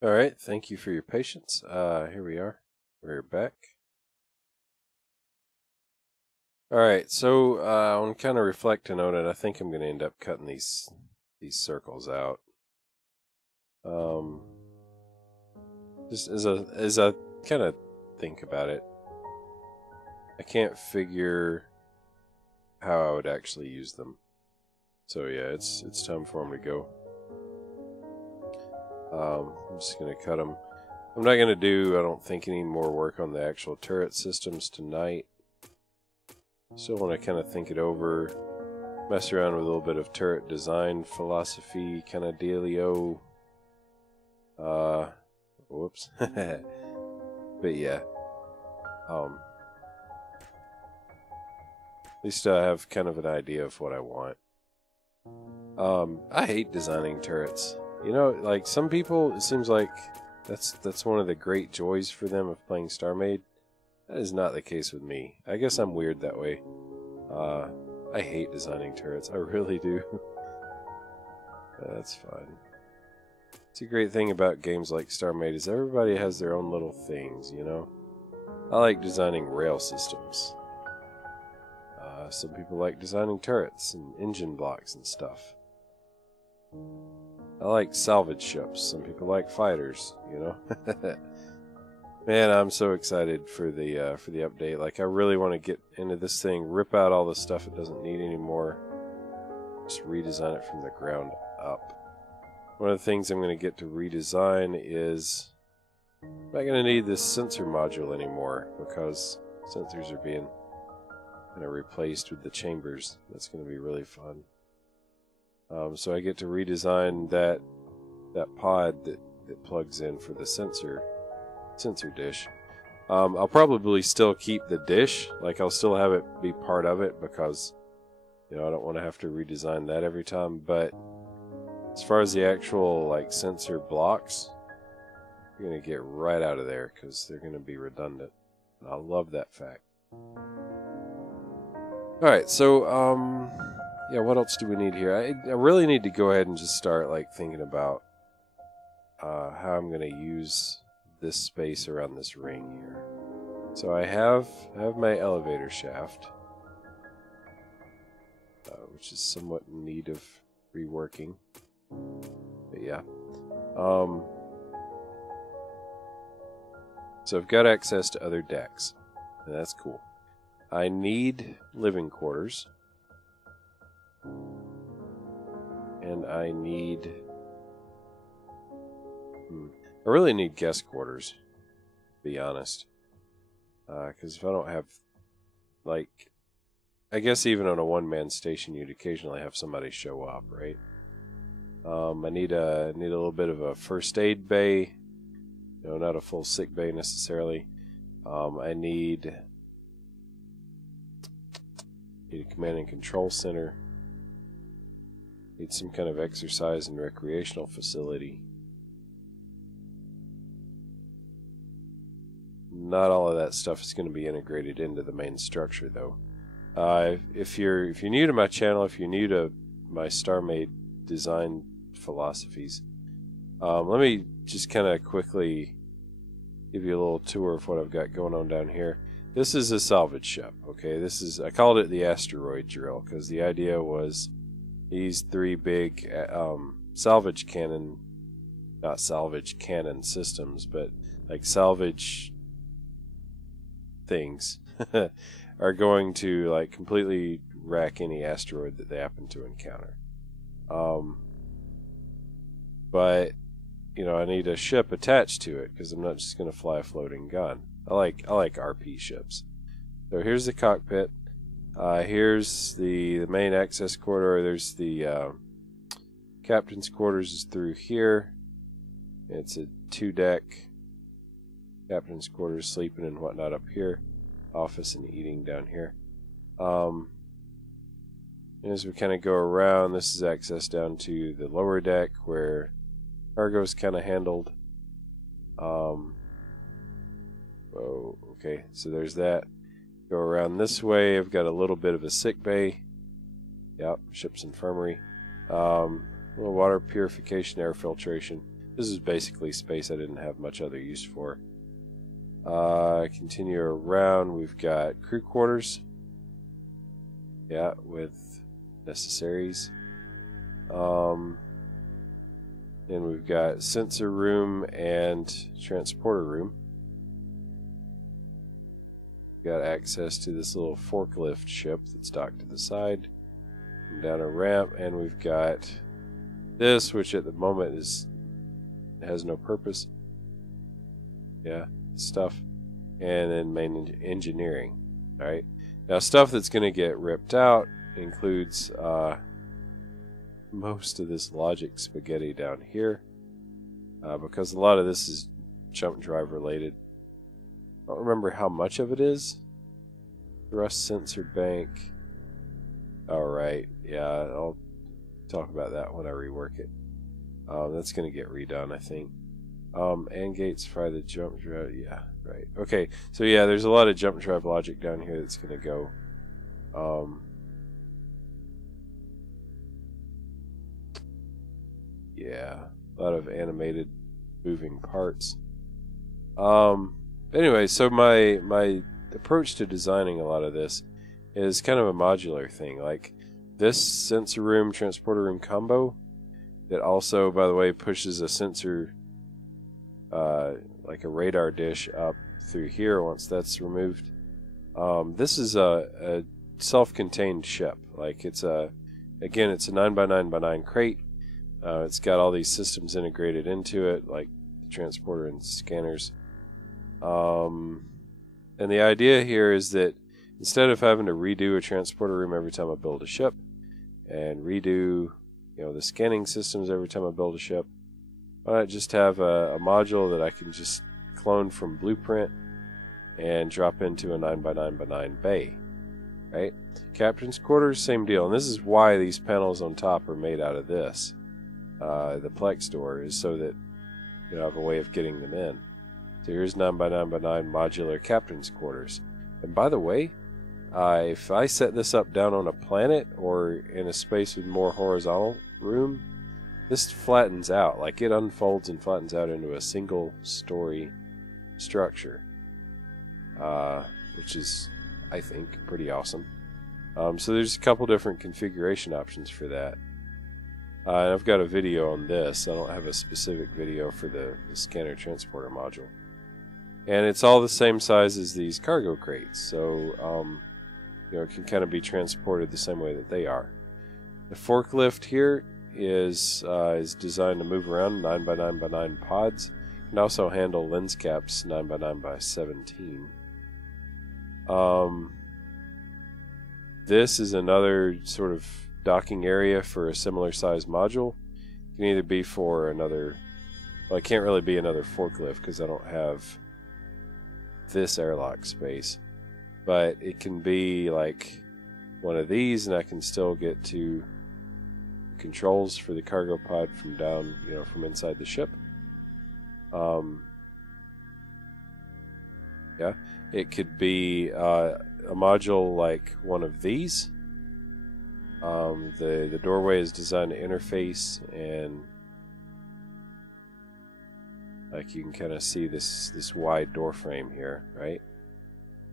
Alright, thank you for your patience. Here we are. We're back. Alright, so I'm kind of reflecting on it. I think I'm going to end up cutting these circles out. Just as I kind of think about it, I can't figure how I would actually use them. So yeah, it's time for them to go. I'm just going to cut them. I'm not going to do, I don't think, any more work on the actual turret systems tonight. Still want to kind of think it over, mess around with a little bit of turret design philosophy kind of dealio. Whoops. But yeah. At least I have kind of an idea of what I want. I hate designing turrets. You know, like some people, it seems like that's one of the great joys for them of playing Starmade. That is not the case with me. I guess I'm weird that way. I hate designing turrets. I really do. That's fine. It's a great thing about games like Starmade is everybody has their own little things, you know? I like designing rail systems. Some people like designing turrets and engine blocks and stuff. I like salvage ships. Some people like fighters, you know? Man, I'm so excited for the update. Like, I really want to get into this thing, rip out all the stuff it doesn't need anymore, just redesign it from the ground up. One of the things I'm going to get to redesign is I'm not going to need this sensor module anymore because sensors are being kind of replaced with the chambers. That's going to be really fun. So I get to redesign that pod that plugs in for the sensor dish. I'll probably still keep the dish, like I'll still have it be part of it because, you know, I don't want to have to redesign that every time. But as far as the actual like sensor blocks, you're gonna get right out of there because they're gonna be redundant. I love that fact. All right, so yeah, what else do we need here? I really need to go ahead and just start like thinking about how I'm gonna use this space around this ring here. So I have my elevator shaft, which is somewhat in need of reworking. But yeah. So I've got access to other decks, and that's cool. I need living quarters, and I need... I really need guest quarters, to be honest. Because if I don't have, like, I guess even on a one-man station, you'd occasionally have somebody show up, right? I need a little bit of a first aid bay, you know, not a full sick bay necessarily. I need a command and control center. Need some kind of exercise and recreational facility. Not all of that stuff is going to be integrated into the main structure, though. If you're new to my channel, if you're new to my Starmade design philosophies, let me just kind of quickly give you a little tour of what I've got going on down here. This is a salvage ship. Okay, I called it the asteroid drill because the idea was these three big salvage cannon, not salvage cannon systems, but like salvage things are going to like completely wreck any asteroid that they happen to encounter. But you know, I need a ship attached to it because I'm not just going to fly a floating gun. I like RP ships. So here's the cockpit. Here's the main access corridor. There's the captain's quarters is through here. It's a 2-deck. Captain's quarters, sleeping and whatnot up here. Office and eating down here. And as we kind of go around, this is access down to the lower deck where cargo is kind of handled. Oh, okay, so there's that. Go around this way. I've got a little bit of a sick bay. Yep, ship's infirmary. Little water purification, air filtration. This is basically space I didn't have much other use for. Continue around, we've got crew quarters. Yeah, with necessaries. Then we've got sensor room and transporter room. We've got access to this little forklift ship that's docked to the side. And down a ramp, and we've got this, which at the moment has no purpose. Yeah, stuff. And then main engineering. Alright. Now stuff that's going to get ripped out includes most of this logic spaghetti down here, because a lot of this is jump drive related. I don't remember how much of it is. Thrust sensor bank. Alright, yeah, I'll talk about that when I rework it. That's going to get redone, I think. And gates fire the jump drive. Yeah, right. Okay, so yeah, there's a lot of jump drive logic down here that's going to go. Yeah, a lot of animated moving parts. Anyway, so my approach to designing a lot of this is kind of a modular thing. Like this sensor room, transporter room combo that also, by the way, pushes a sensor, like a radar dish up through here once that's removed. This is a self-contained ship. Like it's again, it's a 9x9x9 crate. It's got all these systems integrated into it, like the transporter and scanners. And the idea here is that instead of having to redo a transporter room every time I build a ship, and redo, the scanning systems every time I build a ship, why not just have a module that I can just clone from Blueprint and drop into a 9x9x9 bay, right? Captain's quarters, same deal. And this is why these panels on top are made out of this. The Plex door is so that you have a way of getting them in. So here's 9x9x9 modular captain's quarters. And by the way, if I set this up down on a planet or in a space with more horizontal room, this flattens out. Like it unfolds and flattens out into a single story structure, which is, I think, pretty awesome. So there's a couple different configuration options for that. And I've got a video on this. I don't have a specific video for the scanner transporter module. And it's all the same size as these cargo crates, so it can kind of be transported the same way that they are. The forklift here is designed to move around 9x9x9 pods, and also handle lens caps 9x9x17. This is another sort of docking area for a similar size module. It can either be for another, well, it can't really be another forklift because I don't have this airlock space, but it can be like one of these, and I can still get to controls for the cargo pod from down, from inside the ship. Yeah, it could be a module like one of these. The doorway is designed to interface, and like you can kind of see this wide door frame here, right?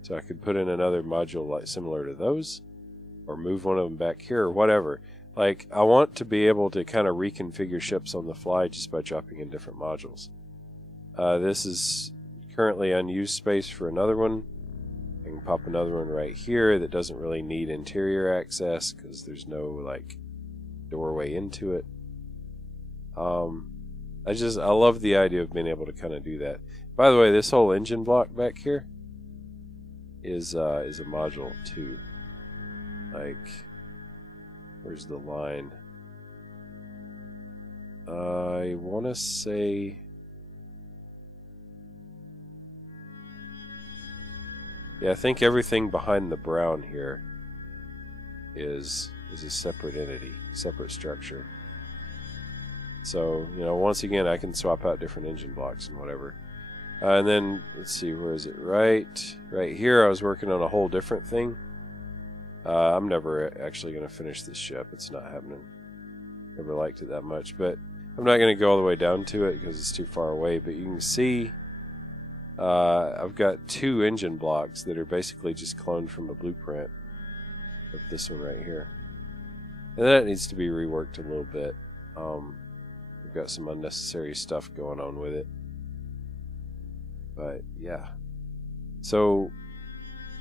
So I could put in another module like similar to those, or move one of them back here, or whatever. Like I want to be able to kind of reconfigure ships on the fly just by dropping in different modules. This is currently unused space for another one. I can pop another one right here that doesn't really need interior access because there's no like doorway into it. I love the idea of being able to kind of do that. By the way, this whole engine block back here is a module too. Like, where's the line? I want to say, yeah, I think everything behind the brown here is a separate entity, separate structure. So, once again, I can swap out different engine blocks and whatever. And then, let's see, where is it? Right here, I was working on a whole different thing. I'm never actually going to finish this ship. It's not happening. Never liked it that much. But I'm not going to go all the way down to it because it's too far away, but you can see I've got 2 engine blocks that are basically just cloned from a blueprint of this one right here. And that needs to be reworked a little bit. We've got some unnecessary stuff going on with it. But yeah. So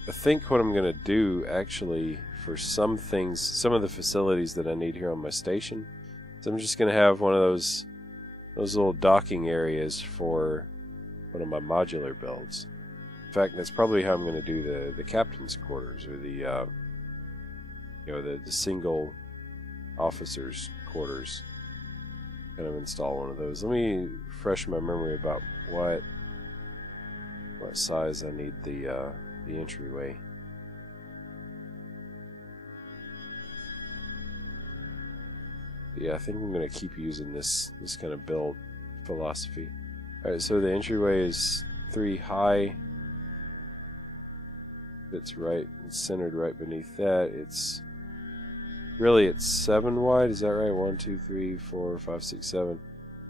I think what I'm going to do actually for some things, some of the facilities that I need here on my station, is I'm just going to have one of those little docking areas for one of my modular builds. In fact, that's probably how I'm going to do the captain's quarters, or the the single officers' quarters. Kind of install one of those. Let me refresh my memory about what size I need the entryway. Yeah, I think I'm going to keep using this kind of build philosophy. Alright, so the entryway is 3 high. It's right, it's centered right beneath that. It's 7 wide, is that right? 1, 2, 3, 4, 5, 6, 7.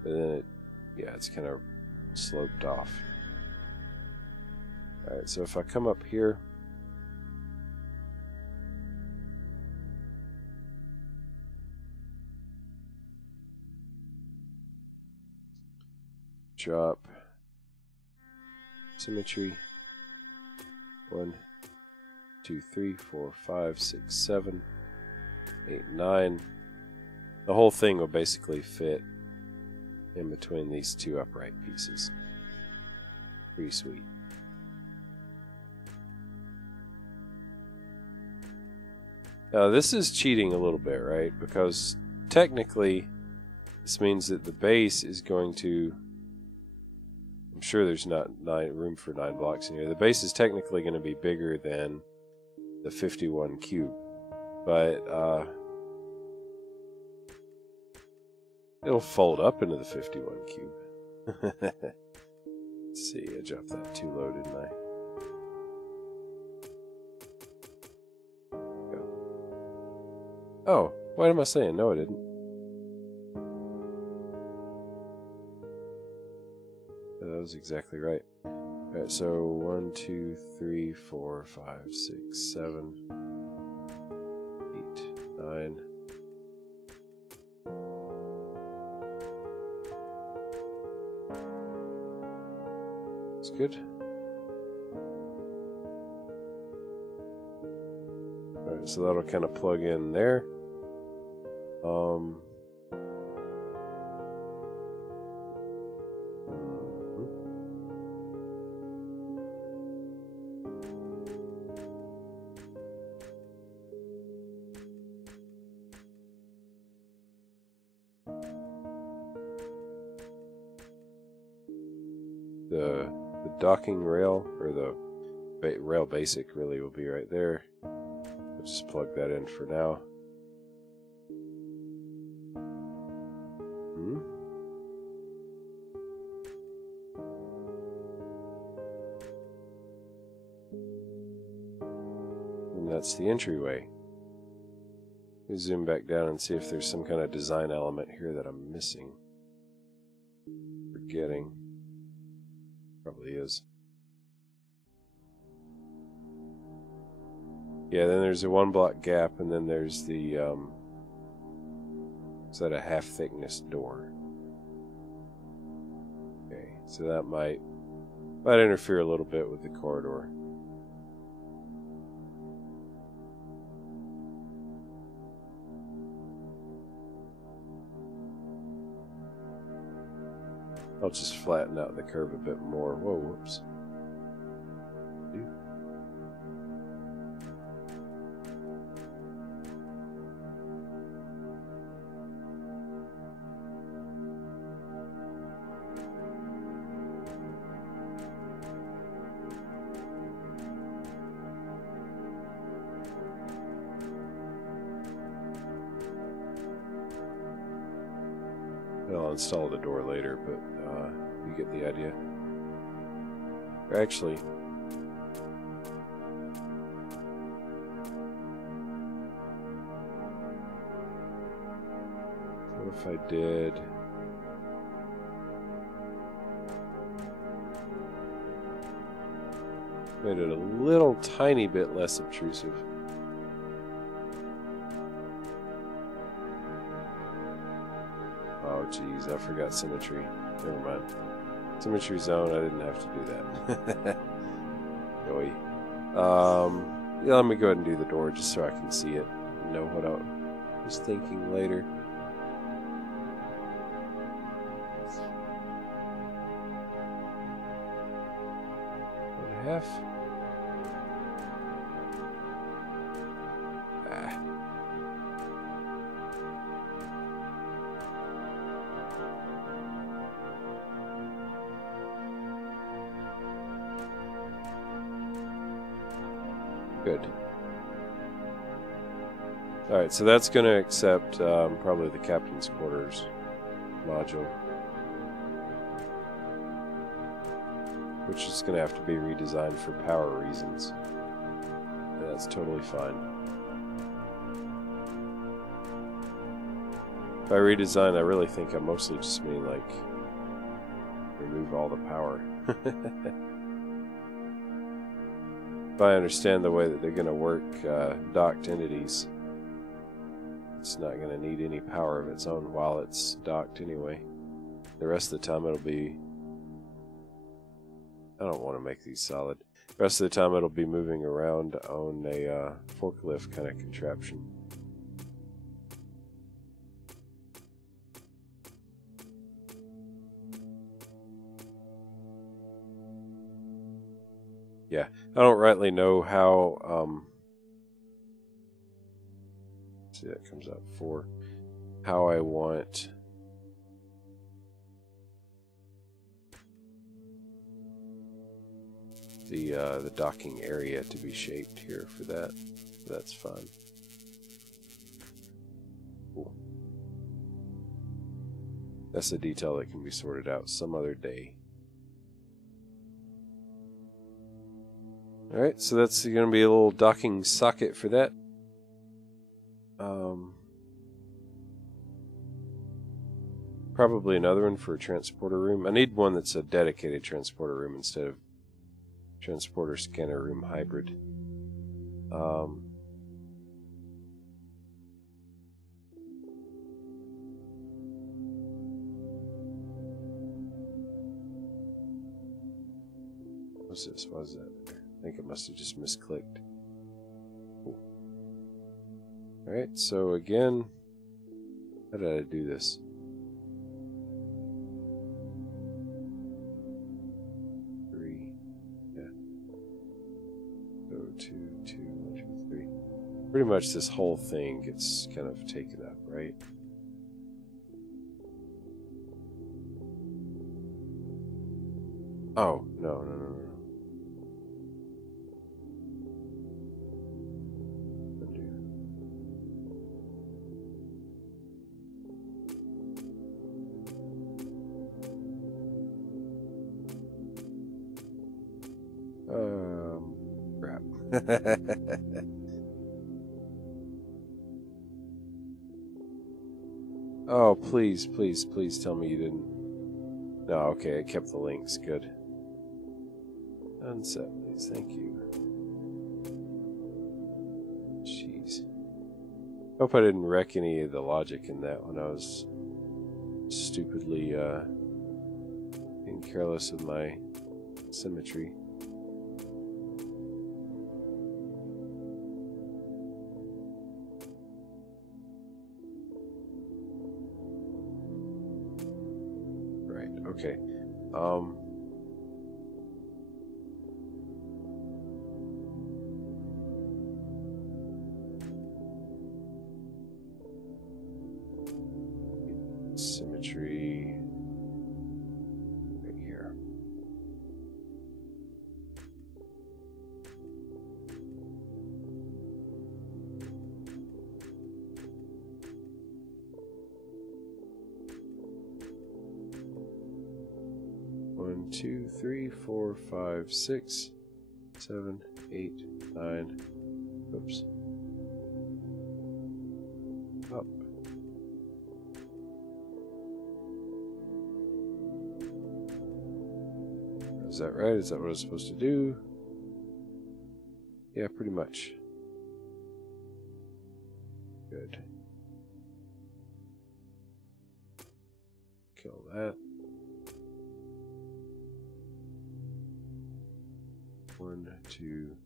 And then it's kind of sloped off. Alright, so if I come up here, drop symmetry 1, 2, 3, 4, 5, 6, 7, 8, 9. The whole thing will basically fit in between these 2 upright pieces. Pretty sweet. Now this is cheating a little bit, right? Because technically this means that the base is going to... I'm sure there's not room for 9 blocks in here. The base is technically going to be bigger than the 51 cube. But it'll fold up into the 51 cube. Let's see, I dropped that too low, didn't I? Oh, what am I saying? No, I didn't. That was exactly right. Alright, so 1, 2, 3, 4, 5, 6, 7, 8, 9. That's good. Alright, so that'll kind of plug in there. The docking rail, or the rail basic, really will be right there. I'll just plug that in for now. And that's the entryway. Let me zoom back down and see if there's some kind of design element here that I'm missing. Forgetting. Probably is. Yeah, then there's a 1 block gap, and then there's the is that a half thickness door? Okay, so that might interfere a little bit with the corridor. I'll just flatten out the curve a bit more. Whoa, whoops. I'll install the door later, but you get the idea. Actually, what if I did Made it a little tiny bit less obtrusive. Oh geez, I forgot symmetry. Never mind. Symmetry zone, I didn't have to do that. Joey. Yeah, let me go ahead and do the door just so I can see it and know what I was thinking later. What half? Ah. Good. Alright, so that's going to accept probably the captain's quarters module, which is going to have to be redesigned for power reasons. And that's totally fine. By redesign, I really think I mostly just mean like remove all the power. If I understand the way that they're going to work docked entities, it's not going to need any power of its own while it's docked anyway. The rest of the time it'll be... I don't want to make these solid. The rest of the time it'll be moving around on a forklift kind of contraption. Yeah, I don't rightly know how, see that comes out 4, how I want the docking area to be shaped here for that. That's fine. Cool. That's a detail that can be sorted out some other day. Alright, so that's going to be a little docking socket for that. Probably another one for a transporter room. I need one that's a dedicated transporter room instead of transporter scanner room hybrid. What's this? What is that? I think it must have just misclicked. Cool. Alright, so again, how did I do this? Pretty much this whole thing gets kind of taken up, right? Oh, no. Undo. Crap. Oh, please tell me you didn't. No, okay, I kept the links. Good. Unset, please. Thank you. Jeez. Hope I didn't wreck any of the logic in that when I was stupidly being careless with my symmetry. Okay. Symmetry right here. One, 2, 3, 4, 5, 6, 7, 8, 9. Oops. Up. Is that right? Is that what I was supposed to do? Yeah, pretty much. Good. Kill that. 1, 2,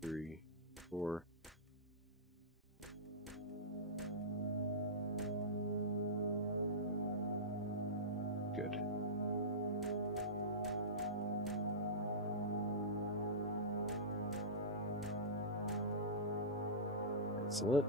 3, 4. Good. Excellent.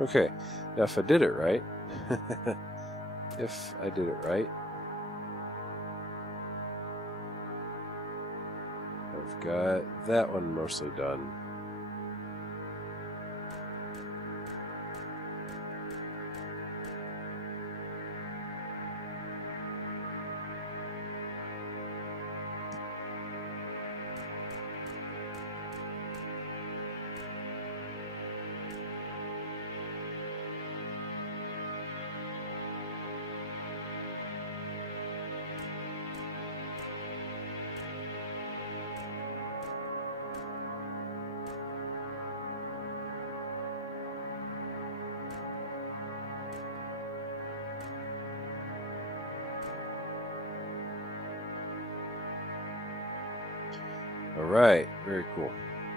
Okay, now if I did it right, if I did it right, I've got that one mostly done. Alright, very cool.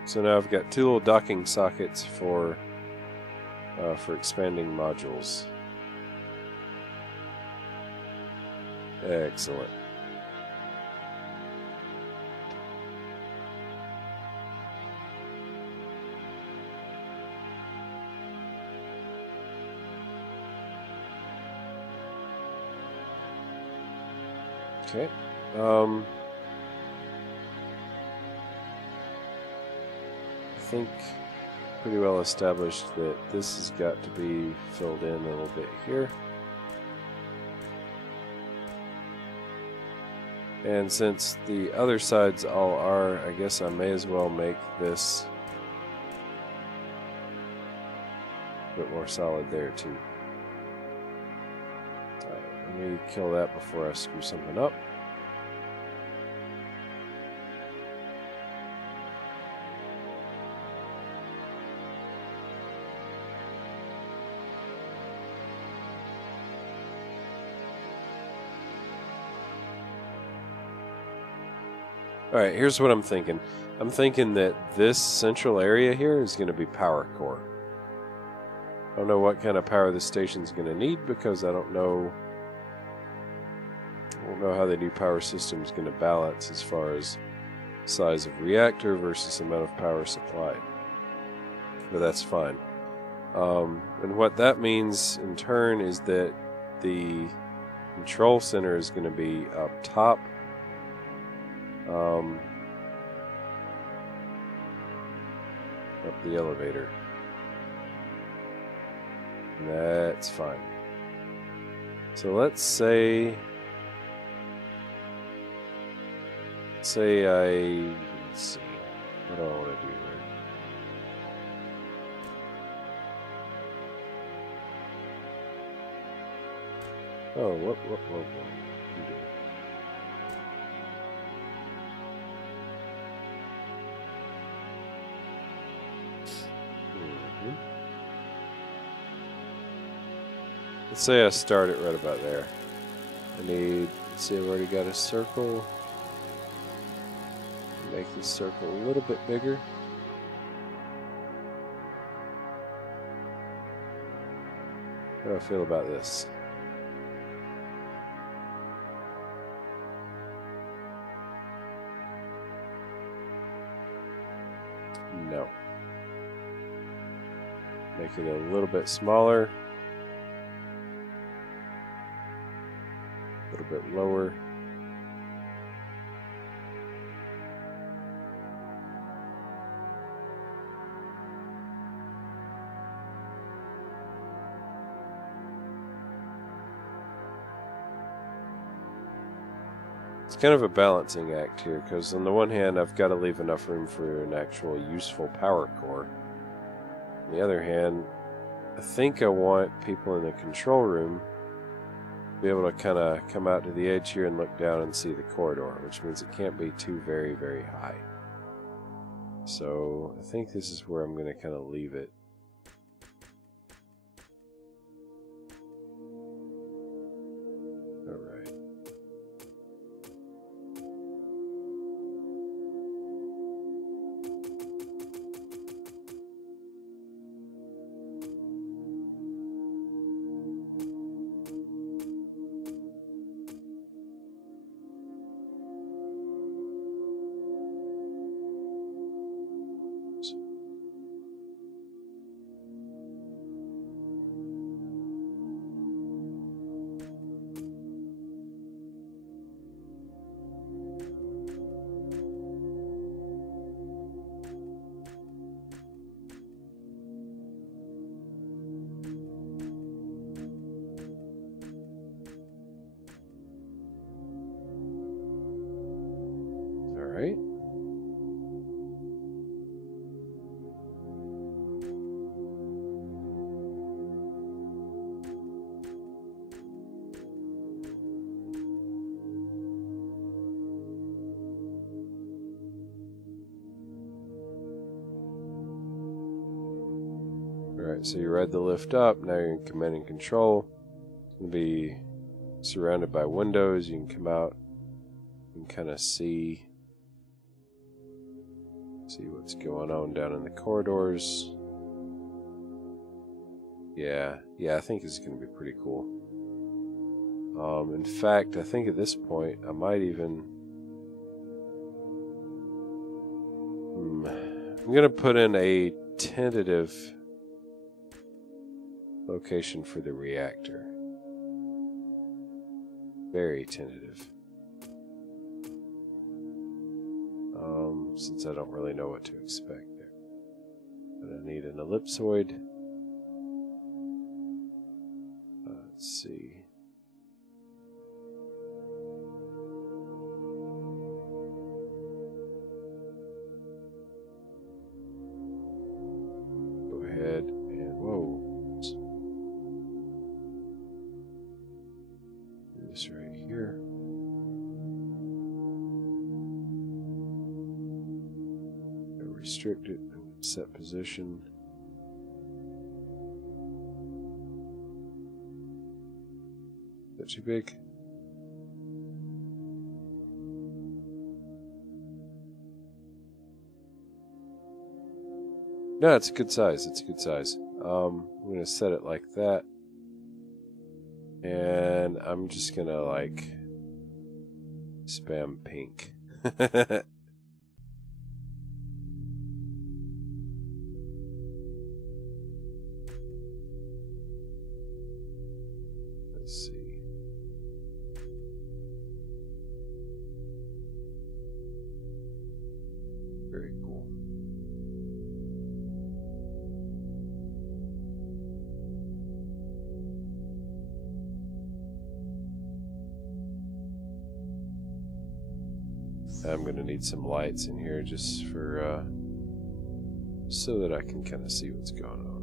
So now I've got 2 little docking sockets for expanding modules. Excellent. Okay. I think pretty well established that this has got to be filled in a little bit here. And since the other sides all are, I guess I may as well make this a bit more solid there too. Let me kill that before I screw something up. Alright, here's what I'm thinking. I'm thinking that this central area here is going to be power core. I don't know what kind of power the station's going to need because I don't know how the new power system is going to balance as far as size of reactor versus amount of power supplied. But that's fine. And what that means in turn is that the control center is going to be up top. Up the elevator. And that's fine. So let's say let's see, what do I want to do here? Oh, what are you doing? Let's say I start it right about there. Let's see, I've already got a circle. Make this circle a little bit bigger. How do I feel about this? No. Make it a little bit smaller. A little bit lower. It's kind of a balancing act here, because on the one hand I've got to leave enough room for an actual useful power core. On the other hand, I think I want people in the control room to be able to kind of come out to the edge here and look down and see the corridor, which means it can't be too very, very high. So I think this is where I'm going to kind of leave it. Alright. Alright. Alright, so you ride the lift up, now you're in command and control. It's going to be surrounded by windows. You can come out and kind of see what's going on down in the corridors. Yeah, I think it's going to be pretty cool. In fact, I think at this point I might even I'm going to put in a tentative location for the reactor. Very tentative. Since I don't really know what to expect there. But I need an ellipsoid. Let's see. Go ahead and whoa. Do this right here. Restrict it and set position. Is that too big? No, it's a good size. It's a good size. I'm going to set it like that. And I'm just going to like spam pink. Let's see. Very cool. I'm going to need some lights in here just for so that I can kind of see what's going on.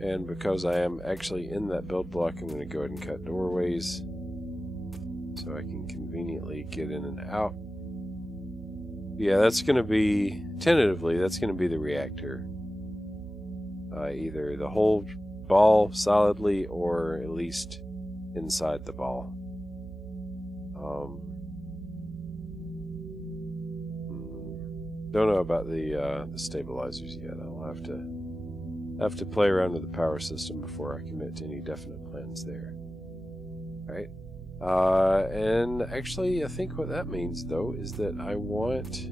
And because I am actually in that build block, I'm going to go ahead and cut doorways so I can conveniently get in and out. Yeah, that's going to be, tentatively, that's going to be the reactor. Either the whole ball solidly or at least inside the ball. Don't know about the stabilizers yet. I'll have to play around with the power system before I commit to any definite plans there. All right. And actually, I think what that means, though, is that I want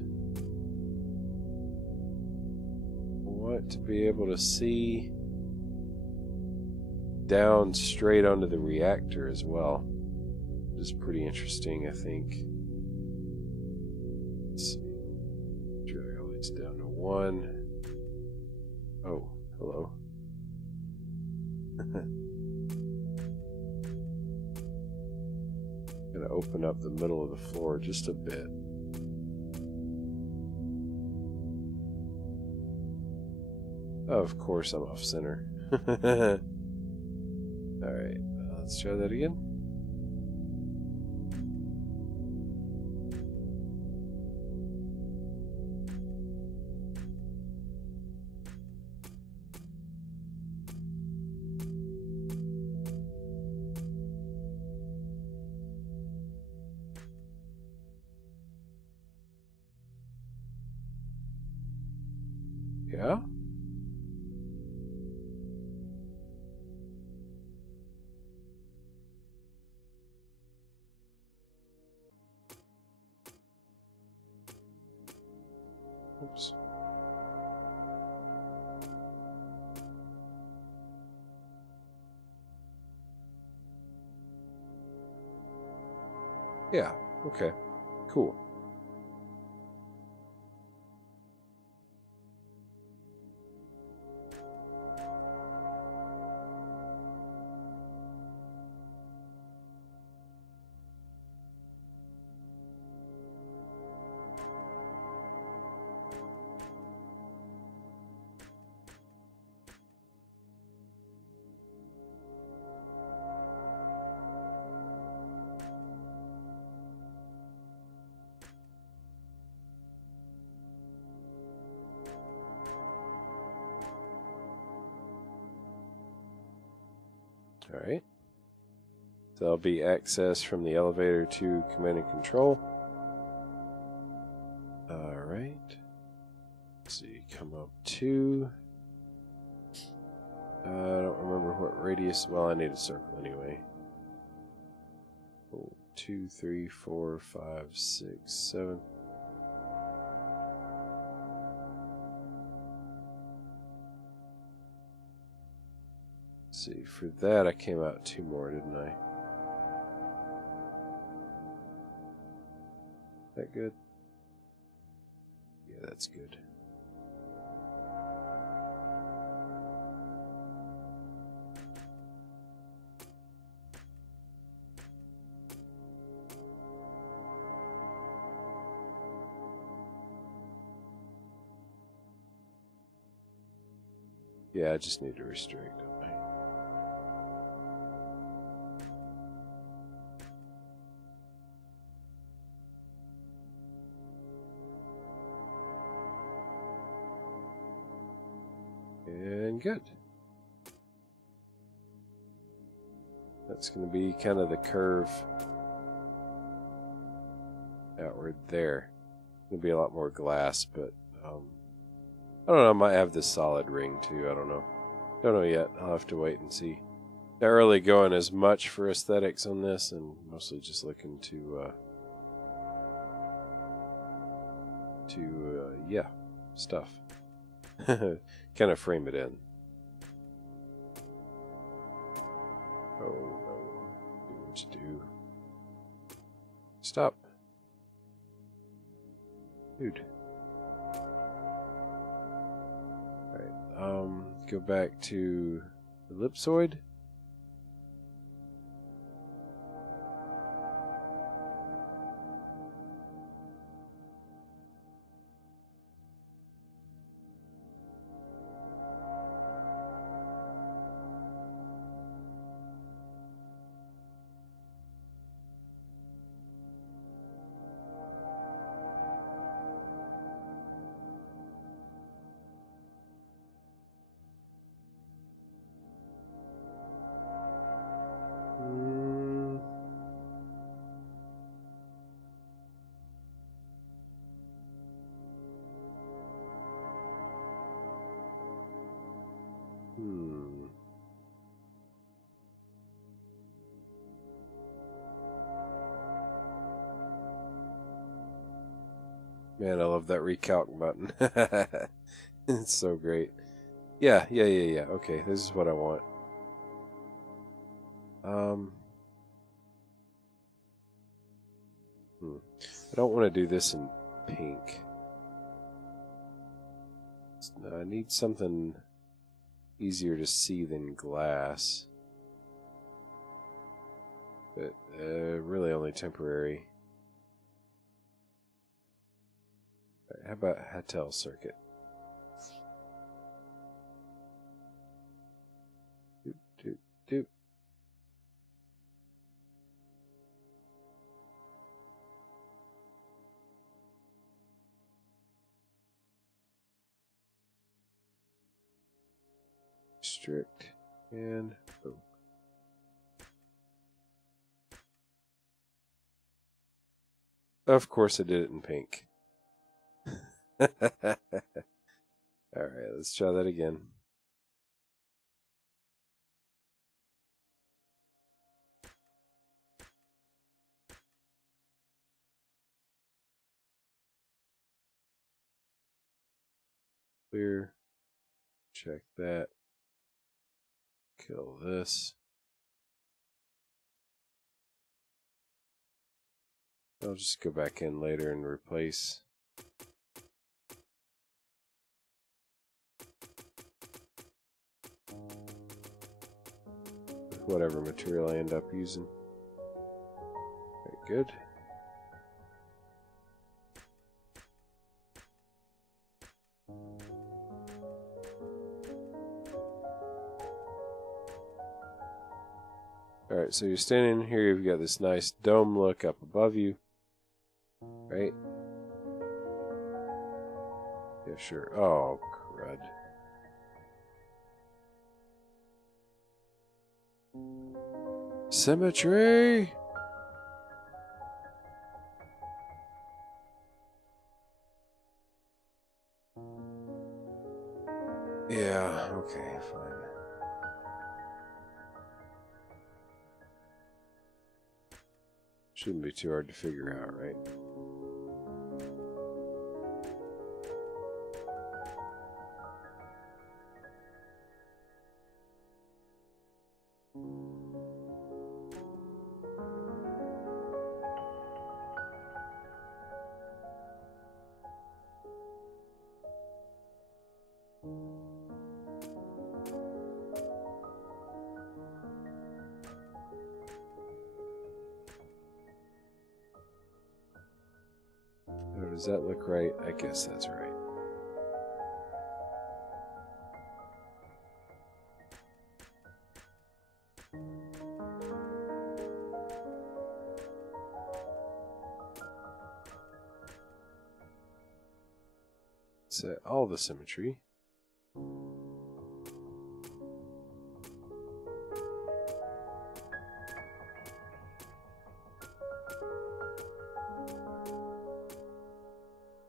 to be able to see down straight onto the reactor as well, which is pretty interesting, I think. Let's see. Drag all these down to 1. Oh, hello. Gonna open up the middle of the floor just a bit. Oh, of course I'm off center. Alright, let's try that again. Yeah? Oops. Yeah, okay. Cool. Alright. So that'll be access from the elevator to command and control. Alright. Let's see, come up 2. I don't remember what radius. Well, I need a circle anyway. 2, 3, 4, 5, 6, 7. Let's see, for that I came out 2 more, didn't I? That good? Yeah, that's good. Yeah, I just need to restrict, don't I? And good. That's going to be kind of the curve outward there. Going to be a lot more glass, but I don't know, I might have this solid ring too, I don't know. Don't know yet, I'll have to wait and see. Not really going as much for aesthetics on this, and mostly just looking to yeah, stuff. Kind of frame it in. Oh no, do what you do. Stop. Dude. Alright, go back to ellipsoid. Man, I love that recalc button. It's so great. Yeah. Okay, this is what I want. I don't want to do this in pink. I need something easier to see than glass. But really only temporary. Right, how about Hattel circuit? Doop. Strict and boom. Of course I did it in pink. Alright, let's try that again. Clear. Check that. Kill this. I'll just go back in later and replace. With whatever material I end up using. Very good. Alright, so you're standing here, you've got this nice dome look up above you. Right? Yeah, sure. Oh, crud. Symmetry! Yeah, okay, fine. Shouldn't be too hard to figure out, right? Oh, does that look right? I guess that's right. Set all the symmetry.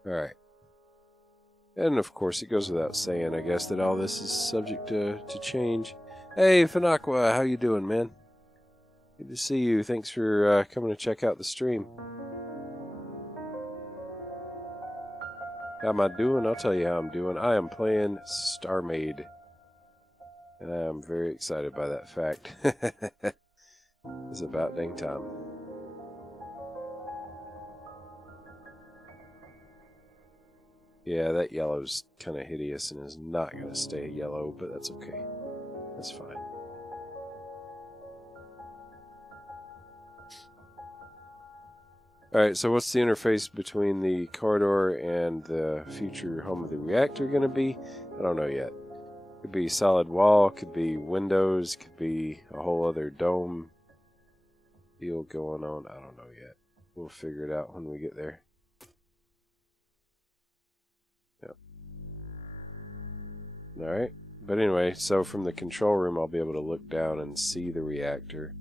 Alright. And of course, it goes without saying, I guess, that all this is subject to change. Hey, Finaqua, how you doing, man? Good to see you. Thanks for coming to check out the stream. How am I doing? I'll tell you how I'm doing. I am playing Starmade. And I am very excited by that fact. It's about dang time. Yeah, that yellow's kind of hideous and is not going to stay yellow, but that's okay. That's fine. Alright, so what's the interface between the corridor and the future home of the reactor going to be? I don't know yet. Could be solid wall, could be windows, could be a whole other dome deal going on. I don't know yet. We'll figure it out when we get there. Yep. Alright. But anyway, so from the control room, I'll be able to look down and see the reactor.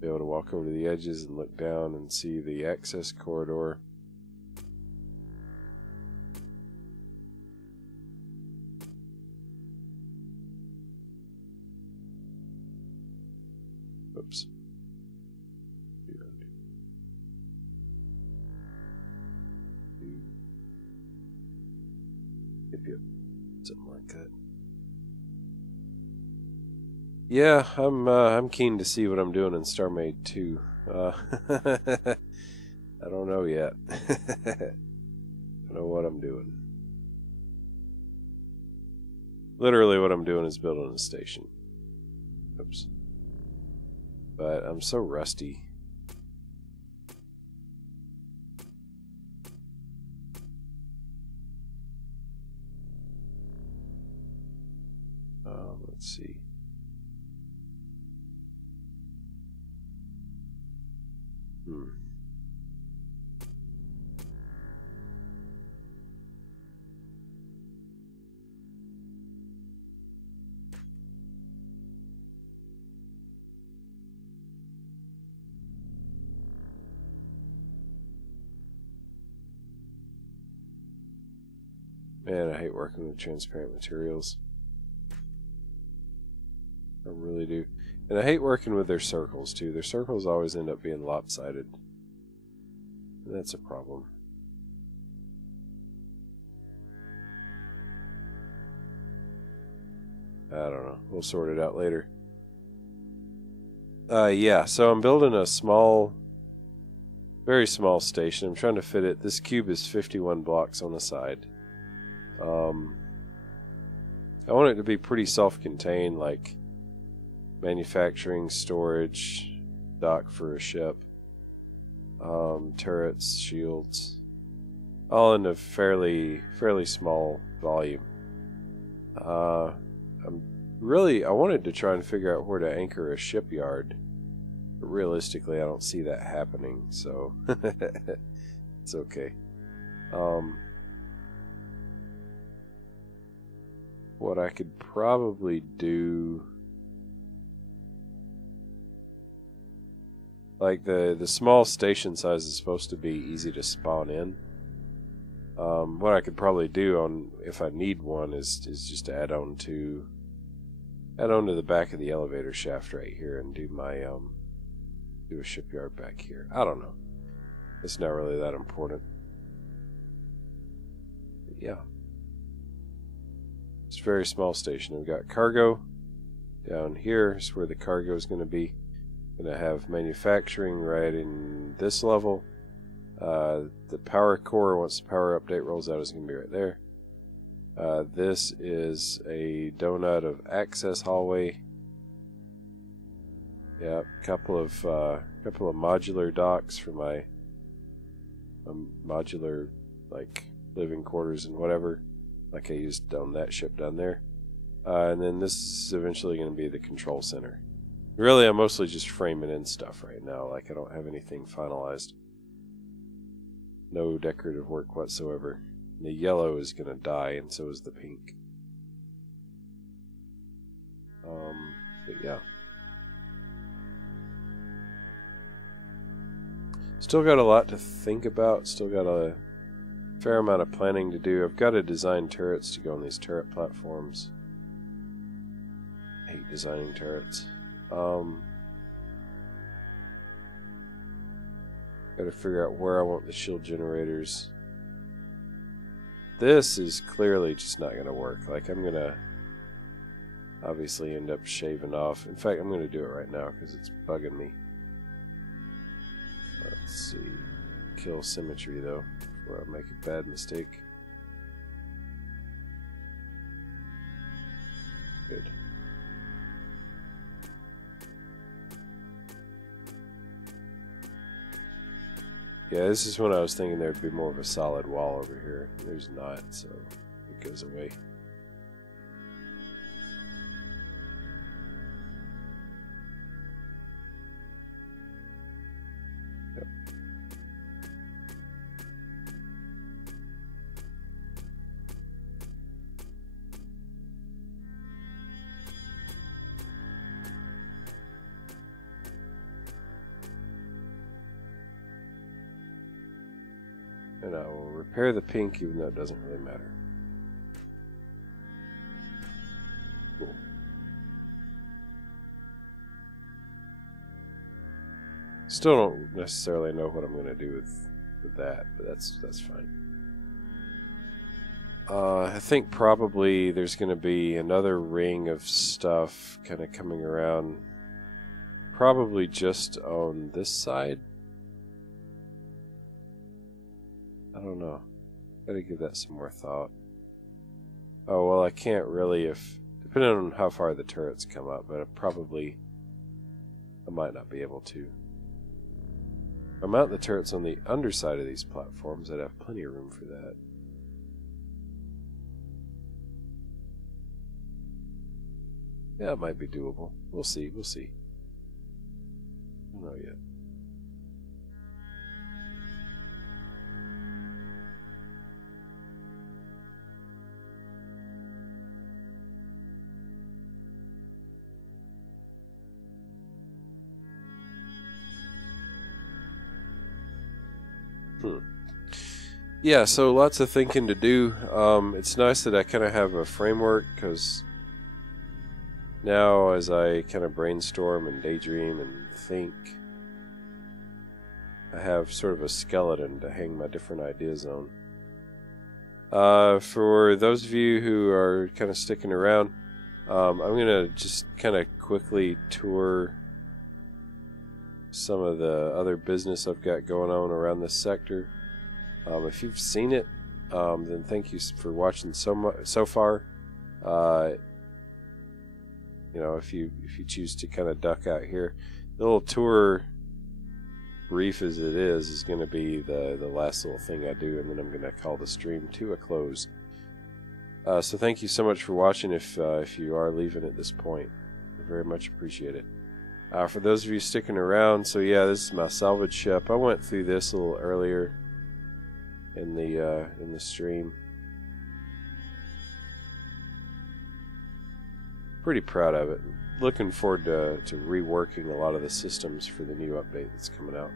Be able to walk over to the edges and look down and see the access corridor. Oops. Yep. Something like that. Yeah, I'm keen to see what I'm doing in Starmade 2. I don't know yet. Don't know what I'm doing. Literally what I'm doing is building a station. Oops. But I'm so rusty. Let's see. Man, I hate working with transparent materials. I really do. And I hate working with their circles, too. Their circles always end up being lopsided. And that's a problem. I don't know. We'll sort it out later. Yeah, so I'm building a small, very small station. I'm trying to fit it. This cube is 51 blocks on the side. I want it to be pretty self-contained, like manufacturing, storage, dock for a ship, turrets, shields, all in a fairly small volume. I wanted to try and figure out where to anchor a shipyard, but realistically I don't see that happening, so it's okay. What I could probably do, like the small station size is supposed to be easy to spawn in. What I could probably do if I need one is just add on to the back of the elevator shaft right here and do my do a shipyard back here. I don't know. It's not really that important. But yeah. It's a very small station. We've got cargo down here. Is where the cargo is going to be. Going to have manufacturing right in this level. The power core, once the power update rolls out, is going to be right there. This is a donut of access hallway. Yeah, couple of modular docks for my modular like living quarters and whatever, like I used on that ship down there. And then this is eventually going to be the control center. Really, I'm mostly just framing in stuff right now. Like I don't have anything finalized. No decorative work whatsoever. The yellow is going to die, and so is the pink. But yeah. Still got a lot to think about. Still got a fair amount of planning to do. I've got to design turrets to go on these turret platforms. I hate designing turrets. Got to figure out where I want the shield generators. This is clearly just not going to work. Like, I'm going to obviously end up shaving off. In fact, I'm going to do it right now because it's bugging me. Let's see. Kill symmetry, though, before I make a bad mistake. Good. Yeah, this is when I was thinking there'd be more of a solid wall over here. There's not, so it goes away. Yep. And I will repair the pink even though it doesn't really matter. Cool. Still don't necessarily know what I'm going to do with that, but that's fine. I think probably there's going to be another ring of stuff kind of coming around. Probably just on this side. I don't know. Gotta give that some more thought. Oh, well, I can't really depending on how far the turrets come up, but I might not be able to. If I mount the turrets on the underside of these platforms, I'd have plenty of room for that. Yeah, it might be doable. We'll see, we'll see. I don't know yet. Yeah, so lots of thinking to do. It's nice that I kind of have a framework, because now as I kind of brainstorm and daydream and think, I have sort of a skeleton to hang my different ideas on. For those of you who are kind of sticking around, I'm going to just kind of quickly tour some of the other business I've got going on around this sector. If you've seen it, then thank you for watching so far. You know, if you choose to kind of duck out here, the little tour, brief as it is going to be the last little thing I do, and then I'm going to call the stream to a close. So thank you so much for watching. If you are leaving at this point, I very much appreciate it. For those of you sticking around, so yeah, this is my salvage ship. I went through this a little earlier in the stream. Pretty proud of it. Looking forward to reworking a lot of the systems for the new update that's coming out.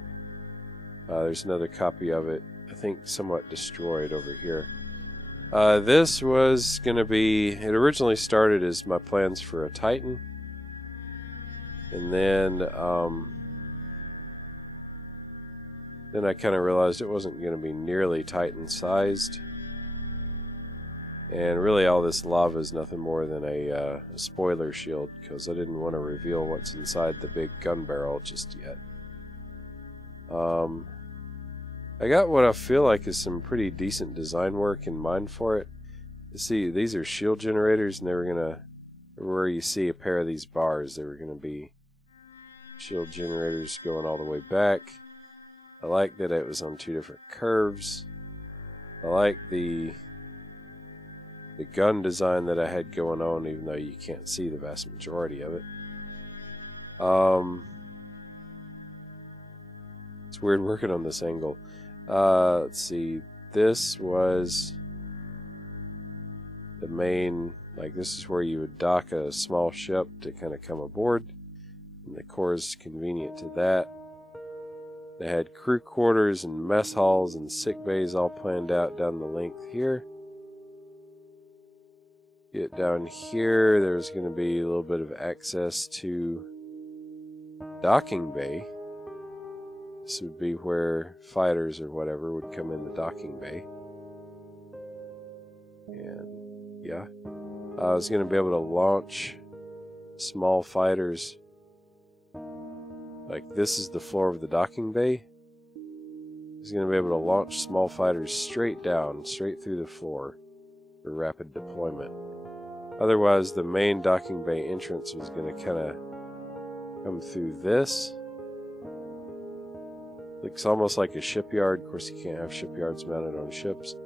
There's another copy of it, I think somewhat destroyed over here. This was going to be, it originally started as my plans for a Titan, and then I kind of realized it wasn't going to be nearly Titan sized. And really all this lava is nothing more than a spoiler shield, because I didn't want to reveal what's inside the big gun barrel just yet. I got what I feel like is some pretty decent design work in mind for it. You see, these are shield generators, and they were going to, where you see a pair of these bars, they were going to be shield generators going all the way back. I like that it was on two different curves. I like the gun design that I had going on, even though you can't see the vast majority of it. It's weird working on this angle. Let's see. This was the main, like this is where you would dock a small ship to kind of come aboard. And the core is convenient to that. They had crew quarters and mess halls and sick bays all planned out down the length here. Get down here, there's going to be a little bit of access to docking bay. This would be where fighters or whatever would come in the docking bay. And yeah, I was going to be able to launch small fighters. Like this is the floor of the docking bay. I was going to be able to launch small fighters straight down, straight through the floor for rapid deployment. Otherwise, the main docking bay entrance was going to kind of come through this. Looks almost like a shipyard. Of course, you can't have shipyards mounted on ships.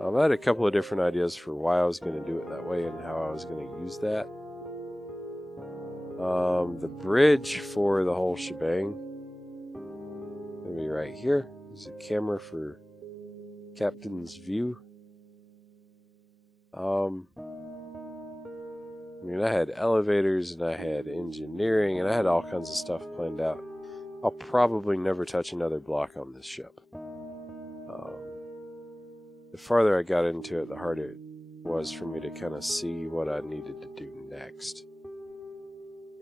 I had a couple of different ideas for why I was going to do it that way and how I was going to use that. The bridge for the whole shebang is going to be right here. There's a camera for captain's view. I mean, I had elevators, and I had engineering, and I had all kinds of stuff planned out. I'll probably never touch another block on this ship. The farther I got into it, the harder it was for me to kind of see what I needed to do next.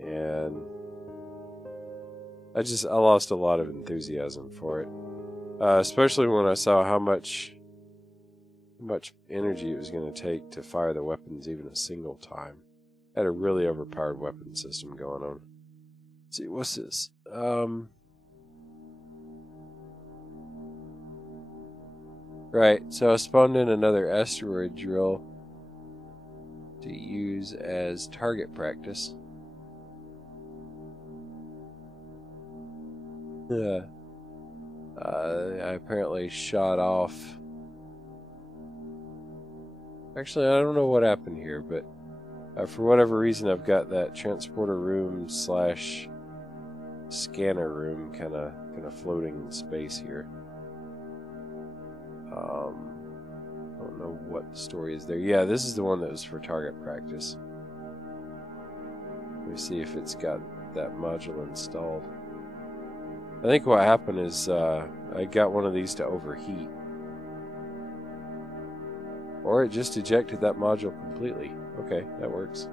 And I lost a lot of enthusiasm for it. Especially when I saw how much much energy it was going to take to fire the weapons even a single time. Had a really overpowered weapon system going on. Let's see, what's this? Right, so I spawned in another asteroid drill to use as target practice. I apparently shot off. Actually, I don't know what happened here, but for whatever reason, I've got that transporter room / scanner room kind of floating in space here. I don't know what the story is there. Yeah, this is the one that was for target practice. Let me see if it's got that module installed. I think what happened is I got one of these to overheat. Or it just ejected that module completely. Okay, that works.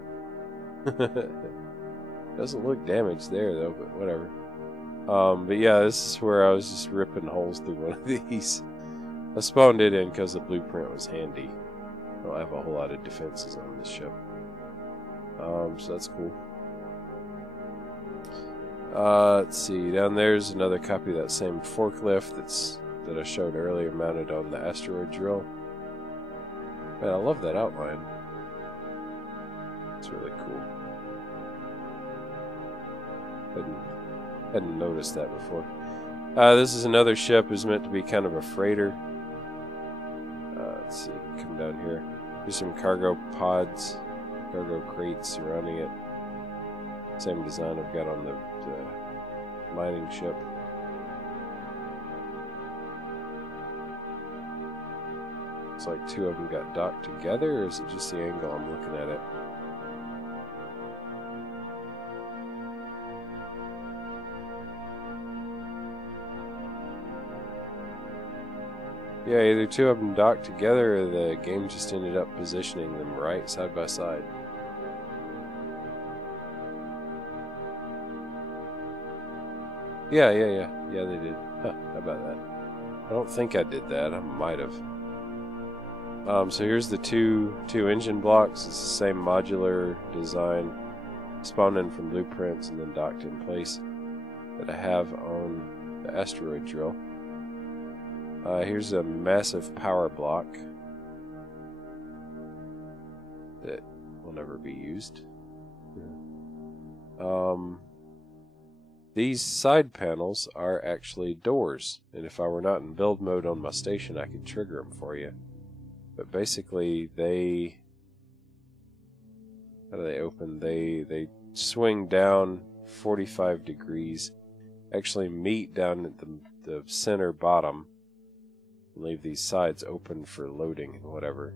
Doesn't look damaged there though, but whatever. But yeah, this is where I was just ripping holes through one of these. I spawned it in because the blueprint was handy. I don't have a whole lot of defenses on this ship. So that's cool. Let's see, down there's another copy of that same forklift that I showed earlier, mounted on the asteroid drill. Man, I love that outline. It's really cool. Hadn't noticed that before. This is another ship. It's meant to be kind of a freighter. Let's see, come down here. There's some cargo pods, cargo crates surrounding it. Same design I've got on the mining ship. Looks like two of them got docked together, or is it just the angle I'm looking at it? Yeah, either two of them docked together, or the game just ended up positioning them right side by side. Yeah, they did. Huh, how about that? I don't think I did that. I might have. So here's the two engine blocks. It's the same modular design, spawned in from blueprints and then docked in place, that I have on the asteroid drill. Here's a massive power block that will never be used. These side panels are actually doors, and if I were not in build mode on my station, I could trigger them for you. But basically, how do they open? They swing down 45 degrees, actually meet down at the center bottom, and leave these sides open for loading and whatever.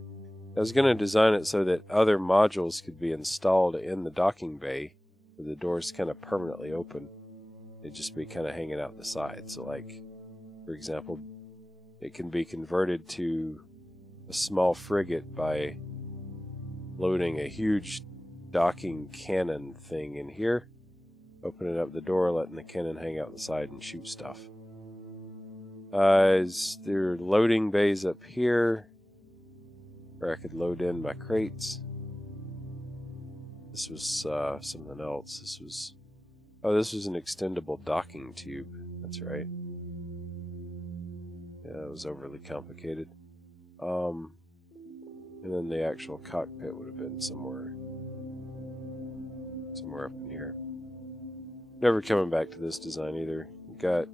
I was going to design it so that other modules could be installed in the docking bay, with the doors kind of permanently open. It'd just be kind of hanging out the side. So, like, for example, it can be converted to a small frigate by loading a huge docking cannon thing in here, opening up the door, letting the cannon hang out the side and shoot stuff. There are loading bays up here where I could load in my crates. This was something else. This was an extendable docking tube. That's right. Yeah, it was overly complicated. And then the actual cockpit would have been somewhere up in here. Never coming back to this design either. Got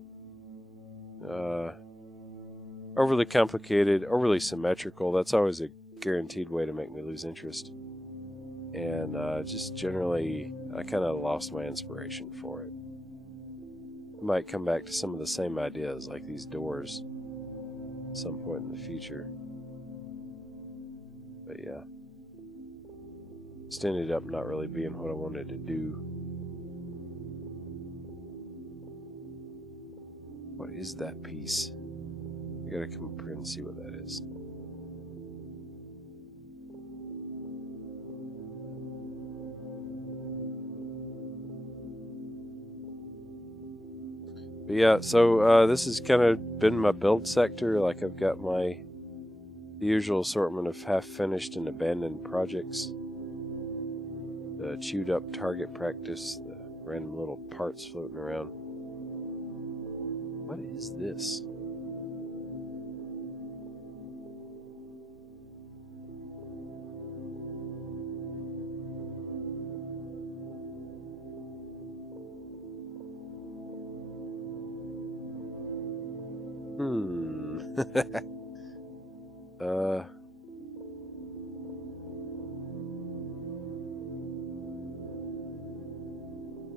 overly complicated, overly symmetrical. That's always a guaranteed way to make me lose interest. And just generally, I kind of lost my inspiration for it. I might come back to some of the same ideas, like these doors, at some point in the future. But yeah, just ended up not really being what I wanted to do. What is that piece? I gotta come up here and see what that is. But yeah, so this has kind of been my build sector. Like, I've got my The usual assortment of half-finished and abandoned projects. The chewed-up target practice. The random little parts floating around. What is this?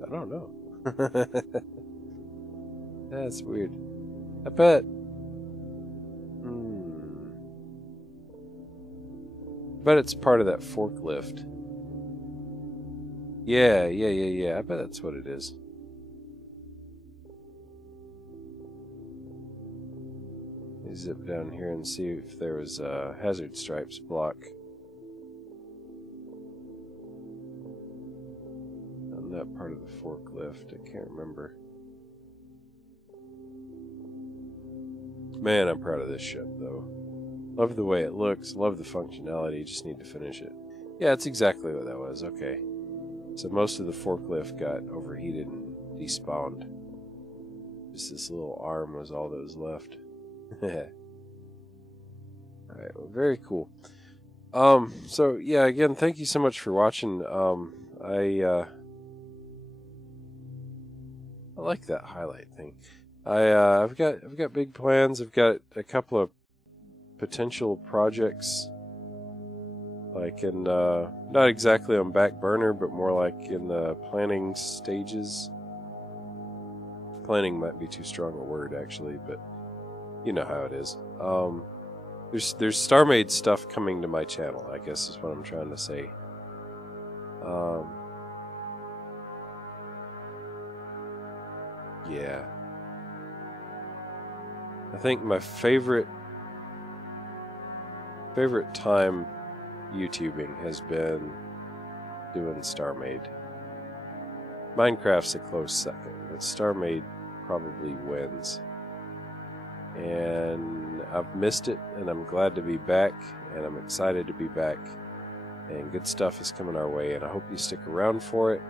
I don't know. That's weird. I bet. Bet it's part of that forklift. Yeah. I bet that's what it is. Let me zip down here and see if there was a hazard stripes block. On that part of the forklift, I can't remember. Man, I'm proud of this ship, though. Love the way it looks, love the functionality, just need to finish it. Yeah, that's exactly what that was, okay. So most of the forklift got overheated and despawned. Just this little arm was all that was left. Alright, well, very cool. So yeah, again, thank you so much for watching. I like that highlight thing. I've got big plans. I've got a couple of potential projects, like in not exactly on back burner, but more like in the planning stages. Planning might be too strong a word, actually, but you know how it is. There's Starmade stuff coming to my channel, I guess is what I'm trying to say. Yeah. I think my favorite time YouTubing has been doing Starmade. Minecraft's a close second, but Starmade probably wins. And I've missed it, and I'm glad to be back, and I'm excited to be back. And good stuff is coming our way, and I hope you stick around for it.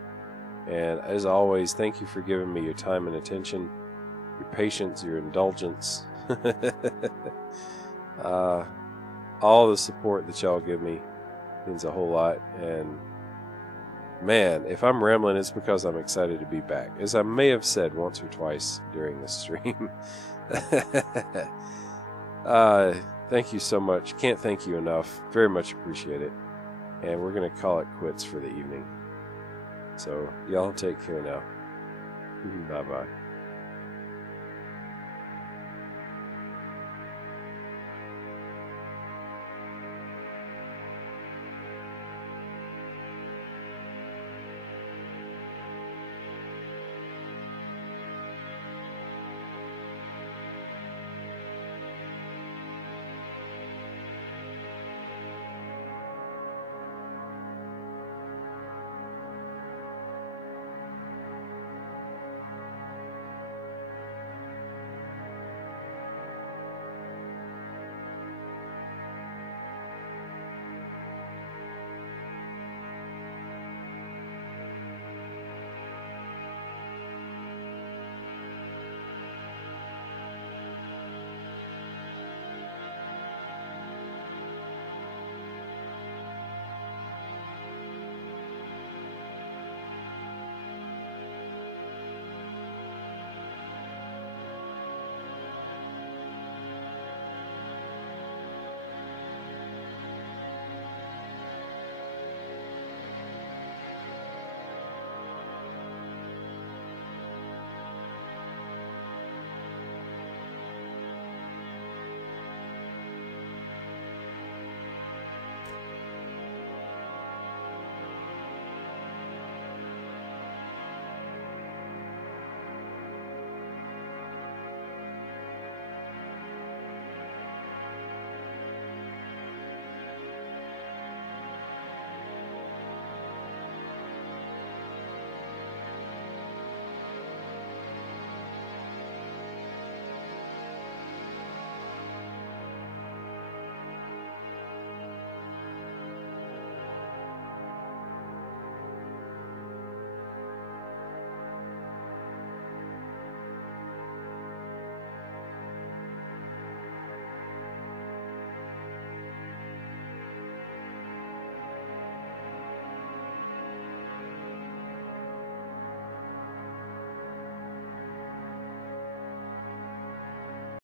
And as always, thank you for giving me your time and attention, your patience, your indulgence. All the support that y'all give me means a whole lot. And man, if I'm rambling, it's because I'm excited to be back, as I may have said once or twice during the stream. Thank you so much. Can't thank you enough. Very much appreciate it. And we're going to call it quits for the evening. So y'all take care now. Bye-bye.